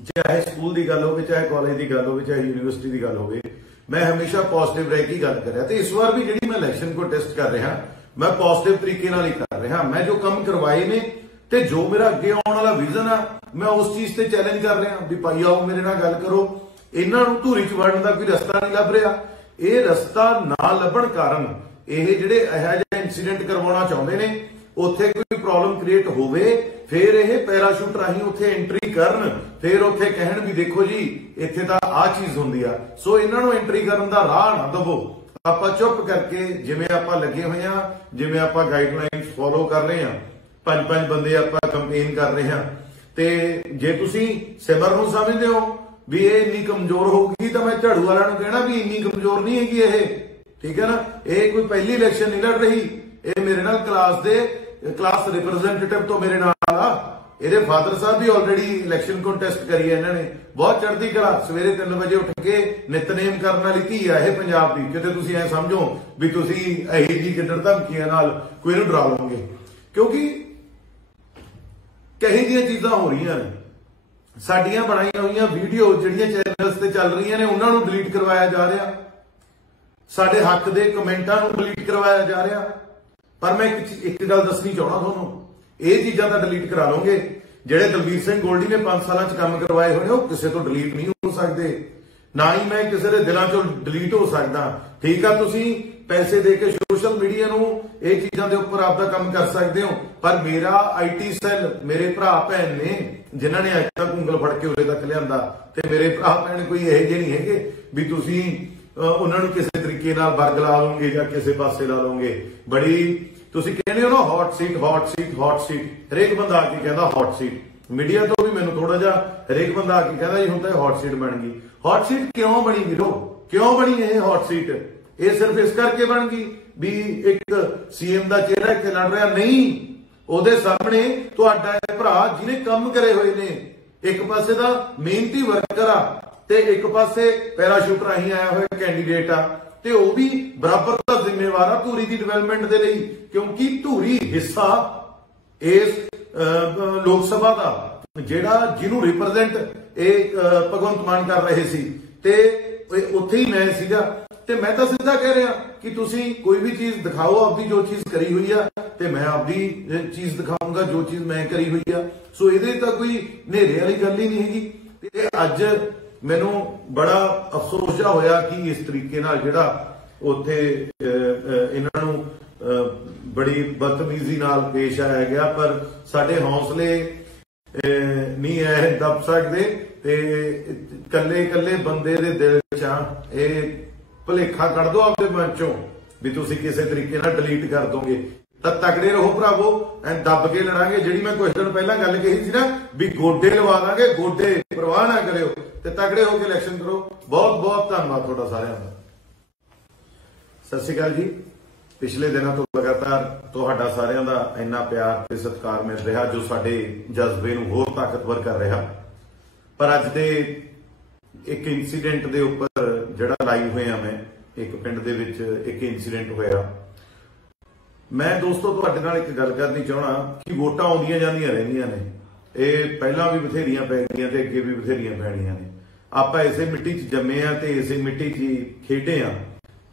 ਚਾਹੇ ਸਕੂਲ ਦੀ ਗੱਲ ਹੋਵੇ, ਚਾਹੇ ਕਾਲਜ ਦੀ ਗੱਲ ਹੋਵੇ, ਚਾਹੇ ਯੂਨੀਵਰਸਿਟੀ ਦੀ ਗੱਲ ਹੋਵੇ, ਮੈਂ ਹਮੇਸ਼ਾ ਪੋਜ਼ਿਟਿਵ ਰਹਿ ਕੇ ਗੱਲ ਕਰਿਆ। ਤੇ ਇਸ ਵਾਰ ਵੀ ਜਿਹੜੀ ਮੈਂ ਇਲੈਕਸ਼ਨ ਕੋ ਟੈਸਟ ਕਰ ਰਿਹਾ, ਮੈਂ ਪੋਜ਼ਿਟਿਵ ਤਰੀਕੇ ਨਾਲ ਹੀ ਕਰ ਰਿਹਾ। ਮੈਂ ਜੋ ਕੰਮ ਕਰਵਾਏ ਨੇ ਤੇ ਜੋ ਮੇਰਾ ਅੱਗੇ ਆਉਣ ਵਾਲਾ ਵਿਜ਼ਨ ਆ, ਮੈਂ ਉਸ ਚੀਜ਼ ਤੇ ਚੈਲੰਜ ਕਰ ਰਿਹਾ ਵੀ ਭਾਈ ਆਓ ਮੇਰੇ ਨਾਲ ਗੱਲ ਕਰੋ। ਇਹਨਾਂ ਨੂੰ ਧੂਰੀ 'ਚ ਵੜਨ ਦਾ ਕੋਈ ਰਸਤਾ ਨਹੀਂ ਲੱਭ ਰਿਹਾ। ਇਹ ਰਸਤਾ ਨਾ ਲੱਭਣ ਕਾਰਨ ਇਹ ਜਿਹੜੇ ਇਹੋ ਜਿਹਾ ਇਨਸੀਡੈਂਟ ਕਰਵਾਉਣਾ ਚਾਹੁੰਦੇ ਨੇ, ਉੱਥੇ ਕੋਈ ਪ੍ਰੋਬਲਮ ਕ੍ਰੀਏਟ ਹੋਵੇ, ਫਿਰ ਇਹ ਪੈਰਾਸ਼ੂਟ ਰਾਹੀਂ ਉੱਥੇ ਐਂਟਰੀ ਕਰਨ, ਫਿਰ ਉੱਥੇ ਕਹਿਣ ਵੀ ਦੇਖੋ ਜੀ ਇੱਥੇ ਤਾਂ ਆਹ ਚੀਜ਼ ਹੁੰਦੀ ਆ। ਸੋ ਇਹਨਾਂ ਨੂੰ ਐਂਟਰੀ ਕਰਨ ਦਾ ਰਾਹ ਨਾ ਦਵੋ। ਆਪਾਂ ਚੁੱਪ ਕਰਕੇ ਜਿਵੇਂ ਆਪਾਂ ਲੱਗੇ ਹੋਏ ਆ, ਜਿਵੇਂ ਆਪਾਂ ਗਾਈਡਲਾਈਨਸ ਫੋਲੋ ਕਰ ਰਹੇ ਆ, 5-5 ਬੰਦੇ ਆਪਾਂ ਕੰਪੇਨ ਕਰ ਰਹੇ ਆ। ਤੇ ਜੇ ਤੁਸੀਂ ਸਿਮਰ ਨੂੰ ਸਮਝਦੇ ਹੋ भी ये इन्नी कमजोर होगी तो मैं झाड़ू वालों को कहना भी इन्नी कमजोर नहीं हैगी ये, ठीक है ना। ये कोई पहली इलेक्शन नहीं लड़ रही, ये मेरे नाल क्लास रिप्रेजेंटेटिव तो मेरे नाल आ, ਇਹਦੇ ਫਾਦਰ ਸਾਹਿਬ भी ऑलरेडी इलेक्शन कंटेस्ट करी है इन्होंने, बहुत चढ़ती कला। सवेरे 3 ਵਜੇ ਉੱਠ ਕੇ ਨਿਤਨੇਮ ਕਰਨ ਵਾਲੀ ਧੀ ਆ ਇਹ ਪੰਜਾਬ ਦੀ। ਕਿਤੇ ਤੁਸੀਂ ਐ ਸਮਝੋ ਵੀ ਤੁਸੀਂ ਇਹੀ ਜੀ ਕਿੱਡਰ ਧਮਕੀਆਂ ਨਾਲ ਕੋਈ ਨੂੰ ਡਰਾ ਲਓਗੇ, ਕਿਉਂਕਿ ਕਹੀ ਦੀਆਂ ਚੀਜ਼ਾਂ ਹੋ ਰਹੀਆਂ ਨੇ। ਸਾਡੀਆਂ ਬਣਾਈਆਂ ਹੋਈਆਂ ਵੀਡੀਓ ਜਿਹੜੀਆਂ ਚੈਨਲਸ ਤੇ ਚੱਲ ਰਹੀਆਂ ਨੇ ਉਹਨਾਂ ਨੂੰ ਡਿਲੀਟ ਕਰਵਾਇਆ ਜਾ ਰਿਹਾ, ਸਾਡੇ ਹੱਕ ਦੇ ਕਮੈਂਟਾਂ ਨੂੰ ਡਿਲੀਟ ਕਰਵਾਇਆ ਜਾ ਰਿਹਾ। ਪਰ ਮੈਂ ਇੱਕ ਗੱਲ ਦੱਸਣੀ ਚਾਹਣਾ ਤੁਹਾਨੂੰ, ਇਹ ਚੀਜ਼ਾਂ ਤਾਂ ਡਿਲੀਟ ਕਰਾ ਲਓਗੇ। ਜਿਹੜੇ ਦਲਬੀਰ ਸਿੰਘ ਗੋਲਡੀ ਨੇ 5 ਸਾਲਾਂ 'ਚ ਕੰਮ ਕਰਵਾਏ ਹੋਏ ਨੇ ਉਹ ਕਿਸੇ ਤੋਂ ਡਿਲੀਟ ਨਹੀਂ ਹੋ ਸਕਦੇ, ਨਾ ਹੀ ਮੈਂ ਕਿਸੇ ਦੇ ਦਿਲਾਂ 'ਚੋਂ ਡਿਲੀਟ ਹੋ ਸਕਦਾ। ਠੀਕ ਆ, ਤੁਸੀਂ ਪੈਸੇ ਦੇ ਕੇ ਸੋਸ਼ਲ ਮੀਡੀਆ ਨੂੰ ਇਹ ਚੀਜ਼ਾਂ ਦੇ ਉੱਪਰ ਆਪਦਾ ਕੰਮ ਕਰ ਸਕਦੇ ਹੋ, ਪਰ ਮੇਰਾ ਆਈਟੀ ਸੈੱਲ, ਮੇਰੇ ਭਰਾ ਭੈਣ ਨੇ ਜਿਨ੍ਹਾਂ ਨੇ ਅੱਜ ਤੱਕ ਉਂਗਲ ਫੜ ਕੇ ਉਰੇ ਤੱਕ ਲਿਆਂਦਾ, ਤੇ ਮੇਰੇ ਭਰਾ ਭੈਣ ਕੋਈ ਇਹੋ ਜਿਹੇ ਨਹੀਂ ਹੈਗੇ ਵੀ ਤੁਸੀਂ ਉਹਨਾਂ ਨੂੰ ਕਿਸੇ ਤਰੀਕੇ ਨਾਲ ਵਰਗ ਲਾ ਲਓਗੇ ਜਾਂ ਕਿਸੇ ਪਾਸੇ ਲਾ ਲਓਗੇ। ਬੜੀ ਤੁਸੀਂ ਕਹਿੰਦੇ ਹੋ ਨਾ hot seat hot seat hot seat, ਹਰੇਕ ਬੰਦਾ ਆ ਕੇ ਕਹਿੰਦਾ ਹੌਟ ਸੀਟ। ਮੀਡੀਆ ਤੋਂ ਵੀ ਮੈਨੂੰ ਥੋੜਾ ਜਿਹਾ ਹਰੇਕ ਬੰਦਾ ਆ ਕੇ ਕਹਿੰਦਾ ਜੀ ਹੁਣ ਤਾਂ ਹੌਟ ਸੀਟ ਬਣ ਗਈ। ਹੌਟ ਸੀਟ ਕਿਉਂ ਬਣੀ ਵੀਰੋ, ਕਿਉਂ ਬਣੀ ਇਹ ਹੌਟ ਸੀਟ? ਇਹ ਸਿਰਫ ਇਸ ਕਰਕੇ ਬਣ ਗਈ ਵੀ ਇੱਕ ਸੀਐਮ ਦਾ ਚਿਹਰਾ ਇੱਥੇ ਲੜ ਰਿਹਾ, ਨਹੀਂ, ਉਹਦੇ ਸਾਹਮਣੇ ਤੁਹਾਡਾ ਇਹ ਭਰਾ ਜਿਹਨੇ ਕੰਮ ਕਰੇ ਹੋਏ ਨੇ, ਇੱਕ ਪਾਸੇ ਦਾ ਮਿਹਨਤੀ ਵਰਕਰ ਆ ਤੇ ਇੱਕ ਪਾਸੇ ਪੈਰਾਸ਼ੂਟ ਰਾਹੀਂ ਆਇਆ ਹੋਇਆ ਕੈਂਡੀਡੇਟ ਆ, ਤੇ ਉਹ ਵੀ ਬਰਾਬਰ ਦਾ ਜ਼ਿੰਮੇਵਾਰ ਆ ਧੂਰੀ ਦੀ ਡਿਵੈਲਪਮੈਂਟ ਦੇ ਲਈ, ਕਿਉਂਕਿ ਧੂਰੀ ਹਿੱਸਾ ਇਸ ਲੋਕ ਸਭਾ ਦਾ ਜਿਹੜਾ ਜਿਹਨੂੰ ਰਿਪਰੈਜ਼ੈਂਟ ਇਹ ਭਗਵੰਤ ਮਾਨ ਕਰ ਰਹੇ ਸੀ, ਤੇ ਉੱਥੇ ਹੀ ਮੈਂ ਸੀਗਾ। ਤੇ ਮੈਂ ਤਾਂ ਸਿੱਧਾ ਕਹਿ ਰਿਹਾ ਕਿ ਤੁਸੀਂ ਕੋਈ ਵੀ ਚੀਜ਼ ਦਿਖਾਓ ਆਪਦੀ, ਜੋ ਚੀਜ਼ ਕਰੀ ਹੋਈ ਆ, ਤੇ ਮੈਂ ਆਪਦੀ ਚੀਜ਼ ਦਿਖਾਊਂਗਾ ਜੋ ਚੀਜ਼ ਮੈਂ ਕਰੀ ਹੋਈ ਆ। ਸੋ ਇਹਦੇ ਤਾਂ ਕੋਈ ਹਨੇਰੇ ਵਾਲੀ ਗੱਲ ਹੀ ਨਹੀਂ ਹੈਗੀ। ਤੇ ਅੱਜ ਮੈਨੂੰ ਬੜਾ ਅਫਸੋਸ ਜਿਹਾ ਹੋਇਆ ਕਿ ਇਸ ਤਰੀਕੇ ਨਾਲ ਜਿਹੜਾ ਉੱਥੇ ਇਹਨਾਂ ਨੂੰ ਬੜੀ ਬਦਤਮੀਜ਼ੀ ਨਾਲ ਪੇਸ਼ ਆਇਆ ਗਿਆ, ਪਰ ਸਾਡੇ ਹੌਸਲੇ ਨਹੀਂ ਐ ਦੱਬ ਸਕਦੇ, ਤੇ ਕੱਲੇ ਬੰਦੇ ਦੇ ਦਿਲ 'ਚ ਇਹ ਭੁਲੇਖਾ ਕੱਢ ਦੋ ਆਪਦੇ ਮਨ 'ਚੋਂ ਵੀ ਤੁਸੀਂ ਕਿਸੇ ਤਰੀਕੇ ਨਾਲ ਡਿਲੀਟ ਕਰ ਦੋਗੇ। ਤਾਂ ਤਕੜੇ ਰਹੋ ਭਰਾਵੋ, ਐ ਦੱਬ ਕੇ ਲੜਾਂਗੇ। ਜਿਹੜੀ ਮੈਂ ਕੁਝ ਦਿਨ ਪਹਿਲਾਂ ਗੱਲ ਕਹੀ ਸੀ ਨਾ ਵੀ ਗੋਡੇ ਲਵਾ ਦਾਂਗੇ, ਗੋਡੇ ਪਰਵਾਹ ਨਾ ਕਰਿਓ ਤੇ ਤਕੜੇ ਹੋ ਕੇ ਇਲੈਕਸ਼ਨ ਕਰੋ। ਬਹੁਤ ਬਹੁਤ ਧੰਨਵਾਦ ਤੁਹਾਡਾ ਸਾਰਿਆਂ ਦਾ। ਸਤਿ ਸ਼੍ਰੀ ਅਕਾਲ ਜੀ। ਪਿਛਲੇ ਦਿਨਾਂ ਤੋਂ ਲਗਾਤਾਰ ਤੁਹਾਡਾ ਸਾਰਿਆਂ ਦਾ ਇੰਨਾ ਪਿਆਰ ਤੇ ਸਤਿਕਾਰ ਮਿਲ ਰਿਹਾ ਜੋ ਸਾਡੇ ਜਜ਼ਬੇ ਨੂੰ ਹੋਰ ਤਾਕਤਵਰ ਕਰ ਰਿਹਾ। ਪਰ ਅੱਜ ਦੇ ਇੱਕ ਇਨਸੀਡੈਂਟ ਦੇ ਉੱਪਰ ਜਿਹੜਾ ਲਾਈਵ ਹੋਇਆ, ਮੈਂ ਇੱਕ ਪਿੰਡ ਦੇ ਵਿੱਚ ਇੱਕ ਇਨਸੀਡੈਂਟ ਹੋਇਆ। ਮੈਂ ਦੋਸਤੋ ਤੁਹਾਡੇ ਨਾਲ ਇੱਕ ਗੱਲ ਕਰਨੀ ਚਾਹਣਾ ਕਿ ਵੋਟਾਂ ਆਉਂਦੀਆਂ ਜਾਂਦੀਆਂ ਰਹਿੰਦੀਆਂ ਨੇ, ਇਹ ਪਹਿਲਾਂ ਵੀ ਬਥੇਰੀਆਂ ਪੈ ਗਈਆਂ ਤੇ ਅੱਗੇ ਵੀ ਬਥੇਰੀਆਂ ਪੈਣੀਆਂ ਨੇ। ਆਪਾਂ ਇਸੇ ਮਿੱਟੀ 'ਚ ਜੰਮੇ ਆ ਤੇ ਇਸੇ ਮਿੱਟੀ 'ਚ ਖੇਡੇ ਆ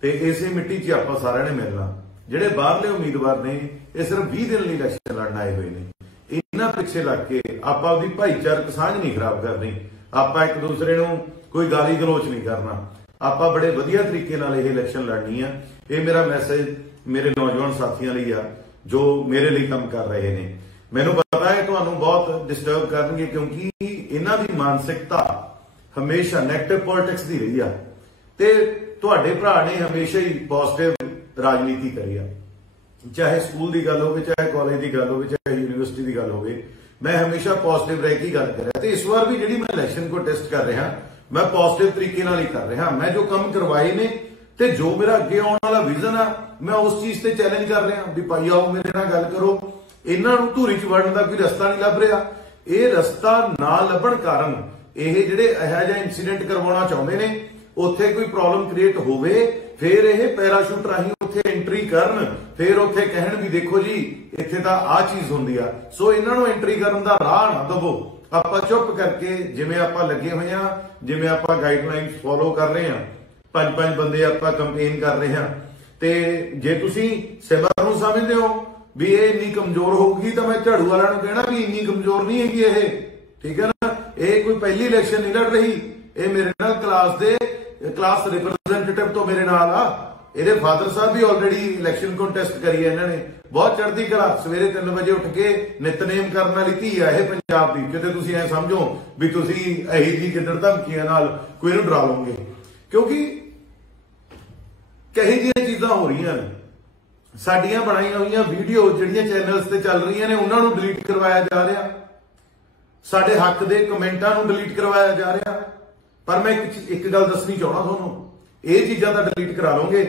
ਤੇ ਇਸੇ ਮਿੱਟੀ 'ਚ ਆਪਾਂ ਸਾਰਿਆਂ ਨੇ ਮਿਲਣਾ। ਜਿਹੜੇ ਬਾਹਰਲੇ ਉਮੀਦਵਾਰ ਨੇ ਇਹ ਸਿਰਫ 20 ਦਿਨ ਲਈ ਇਲੈਕਸ਼ਨ ਲੜਨ ਆਏ ਹੋਏ ਨੇ। ਇਹਨਾਂ ਪਿੱਛੇ ਲੱਗ ਕੇ ਆਪਾਂ ਉਹਦੀ ਭਾਈਚਾਰਕ ਸਾਂਝ ਨਹੀਂ ਖਰਾਬ ਕਰਨੀ, ਆਪਾਂ ਇੱਕ ਦੂਸਰੇ ਨੂੰ ਕੋਈ ਗਾਲੀ ਗਲੋਚ ਨਹੀਂ ਕਰਨਾ, ਆਪਾਂ ਬੜੇ ਵਧੀਆ ਤਰੀਕੇ ਨਾਲ ਇਹ ਇਲੈਕਸ਼ਨ ਲੜਨੀ ਆ। ਇਹ ਮੇਰਾ ਮੈਸੇਜ ਮੇਰੇ ਨੌਜਵਾਨ ਸਾਥੀਆਂ ਲਈ ਆ ਜੋ ਮੇਰੇ ਲਈ ਕੰਮ ਕਰ ਰਹੇ ਨੇ। ਮੈਨੂੰ ਪਤਾ ਹੈ ਤੁਹਾਨੂੰ ਬਹੁਤ ਡਿਸਟਰਬ ਕਰਨਗੇ ਕਿਉਂਕਿ ਇਹਨਾਂ ਦੀ ਮਾਨਸਿਕਤਾ ਹਮੇਸ਼ਾ ਨੈਗੇਟਿਵ ਪੋਲਿਟਿਕਸ ਦੀ ਰਹੀ ਆ, ਤੇ ਤੁਹਾਡੇ ਭਰਾ ਨੇ ਹਮੇਸ਼ਾ ਹੀ ਪੋਜ਼ਿਟਿਵ ਰਾਜਨੀਤੀ ਕਰੀ ਆ। ਚਾਹੇ ਸਕੂਲ ਦੀ ਗੱਲ ਹੋਵੇ, ਚਾਹੇ ਕਾਲਜ ਦੀ ਗੱਲ ਹੋਵੇ, ਚਾਹੇ ਯੂਨੀਵਰਸਿਟੀ ਦੀ ਗੱਲ ਹੋਵੇ, ਮੈਂ ਹਮੇਸ਼ਾ ਪੋਜ਼ਿਟਿਵ ਰਹਿ ਕੇ ਗੱਲ ਕਰਿਆ। ਤੇ ਇਸ ਵਾਰ ਵੀ ਜਿਹੜੀ ਮੈਂ ਇਲੈਕਸ਼ਨ ਕੋ ਟੈਸਟ ਕਰ ਰਿਹਾ, ਮੈਂ ਪੋਜ਼ਿਟਿਵ ਤਰੀਕੇ ਨਾਲ ਹੀ ਕਰ ਰਿਹਾ। ਮੈਂ ਜੋ ਕੰਮ ਕਰਵਾਏ ਨੇ ਤੇ ਜੋ ਮੇਰਾ ਅੱਗੇ ਆਉਣ ਵਾਲਾ ਵਿਜ਼ਨ ਆ, ਮੈਂ ਉਸ ਚੀਜ਼ ਤੇ ਚੈਲੰਜ ਕਰ ਰਿਹਾ ਵੀ ਭਾਈ ਆਓ ਮੇਰੇ ਨਾਲ ਗੱਲ ਕਰੋ। ਇਹਨਾਂ ਨੂੰ ਧੂਰੀ 'ਚ ਵੜਨ ਦਾ ਕੋਈ ਰਸਤਾ ਨਹੀਂ ਲੱਭ ਰਿਹਾ। ਇਹ ਰਸਤਾ ਨਾ ਲੱਭਣ ਕਾਰਨ ਇਹ ਜਿਹੜੇ ਇਹੋ ਜਿਹਾ ਇਨਸੀਡੈਂਟ ਕਰਵਾਉਣਾ ਚਾਹੁੰਦੇ ਨੇ, ਉੱਥੇ ਕੋਈ ਪ੍ਰੋਬਲਮ ਕ੍ਰੀਏਟ ਹੋਵੇ, ਫਿਰ ਇਹ ਪੈਰਾਸ਼ੂਟ ਰਾਹੀਂ ਉੱਥੇ ਐਂਟਰੀ ਕਰਨ, ਫਿਰ ਉੱਥੇ ਕਹਿਣ ਵੀ ਦੇਖੋ ਜੀ ਇੱਥੇ ਤਾਂ ਆਹ ਚੀਜ਼ ਹੁੰਦੀ ਆ। ਸੋ ਇਹਨਾਂ ਨੂੰ ਐਂਟਰੀ ਕਰਨ ਦਾ ਰਾਹ ਨਾ ਦਵੋ। ਆਪਾਂ ਚੁੱਪ ਕਰਕੇ ਜਿਵੇਂ ਆਪਾਂ ਲੱਗੇ ਹੋਏ ਆ, ਜਿਵੇਂ ਆਪਾਂ ਗਾਈਡਲਾਈਨਸ ਫੋਲੋ ਕਰ ਰਹੇ ਆ, 5-5 ਬੰਦੇ ਆਪਾਂ ਕੰਪੇਨ ਕਰ ਰਹੇ ਹਾਂ। ਤੇ ਜੇ ਤੁਸੀਂ ਸਿਮਰ ਨੂੰ ਸਮਝਦੇ ਹੋ ਵੀ ਇਹ ਇੰਨੀ ਕਮਜ਼ੋਰ ਹੋਊਗੀ ਤਾਂ ਮੈਂ ਝਾੜੂ ਵਾਲਿਆਂ ਨੂੰ ਕਹਿਣਾ ਵੀ ਇੰਨੀ ਕਮਜ਼ੋਰ ਨਹੀਂ ਹੈਗੀ ਇਹ, ਠੀਕ ਹੈ ਨਾ। ਇਹ ਕੋਈ ਪਹਿਲੀ ਇਲੈਕਸ਼ਨ ਨਹੀਂ ਲੜ ਰਹੀ, ਇਹ ਮੇਰੇ ਨਾਲ ਕਲਾਸ ਰਿਪਰੈਜ਼ੈਂਟੇਟਿਵ ਤੋਂ ਮੇਰੇ ਨਾਲ ਆ। ਇਹਦੇ ਫਾਦਰ ਸਾਹਿਬ ਵੀ ਆਲਰੇਡੀ ਇਲੈਕਸ਼ਨ ਕੰਟੈਸਟ ਕਰੀ ਹੈ ਇਹਨਾਂ ਨੇ, ਬਹੁਤ ਚੜ੍ਹਦੀ ਕਲਾ। ਸਵੇਰੇ 3 ਵਜੇ ਉੱਠ ਕੇ ਨਿਤਨੇਮ ਕਰਨ ਵਾਲੀ ਧੀ ਆ ਇਹ ਪੰਜਾਬ ਦੀ। ਕਿਤੇ ਤੁਸੀਂ ਐ ਸਮਝੋ ਵੀ ਤੁਸੀਂ ਇਹੀ ਜੀ ਕਿੱਡਰ ਧਮਕੀਆਂ ਨਾਲ ਕੋਈ ਨੂੰ ਡਰਾ ਲਓਗੇ, ਕਿਉਂਕਿ ਕਹੀ ਦੀਆਂ ਚੀਜ਼ਾਂ ਹੋ ਰਹੀਆਂ ਨੇ। ਸਾਡੀਆਂ ਬਣਾਈਆਂ ਹੋਈਆਂ ਵੀਡੀਓ ਜਿਹੜੀਆਂ ਚੈਨਲਸ ਤੇ ਚੱਲ ਰਹੀਆਂ ਨੇ ਉਹਨਾਂ ਨੂੰ ਡਿਲੀਟ ਕਰਵਾਇਆ ਜਾ ਰਿਹਾ, ਸਾਡੇ ਹੱਕ ਦੇ ਕਮੈਂਟਾਂ ਨੂੰ ਡਿਲੀਟ ਕਰਵਾਇਆ ਜਾ ਰਿਹਾ। पर मैं एक गल दसनी चाहना थोनों, ये चीज़ां तां डिलीट करा लोगे।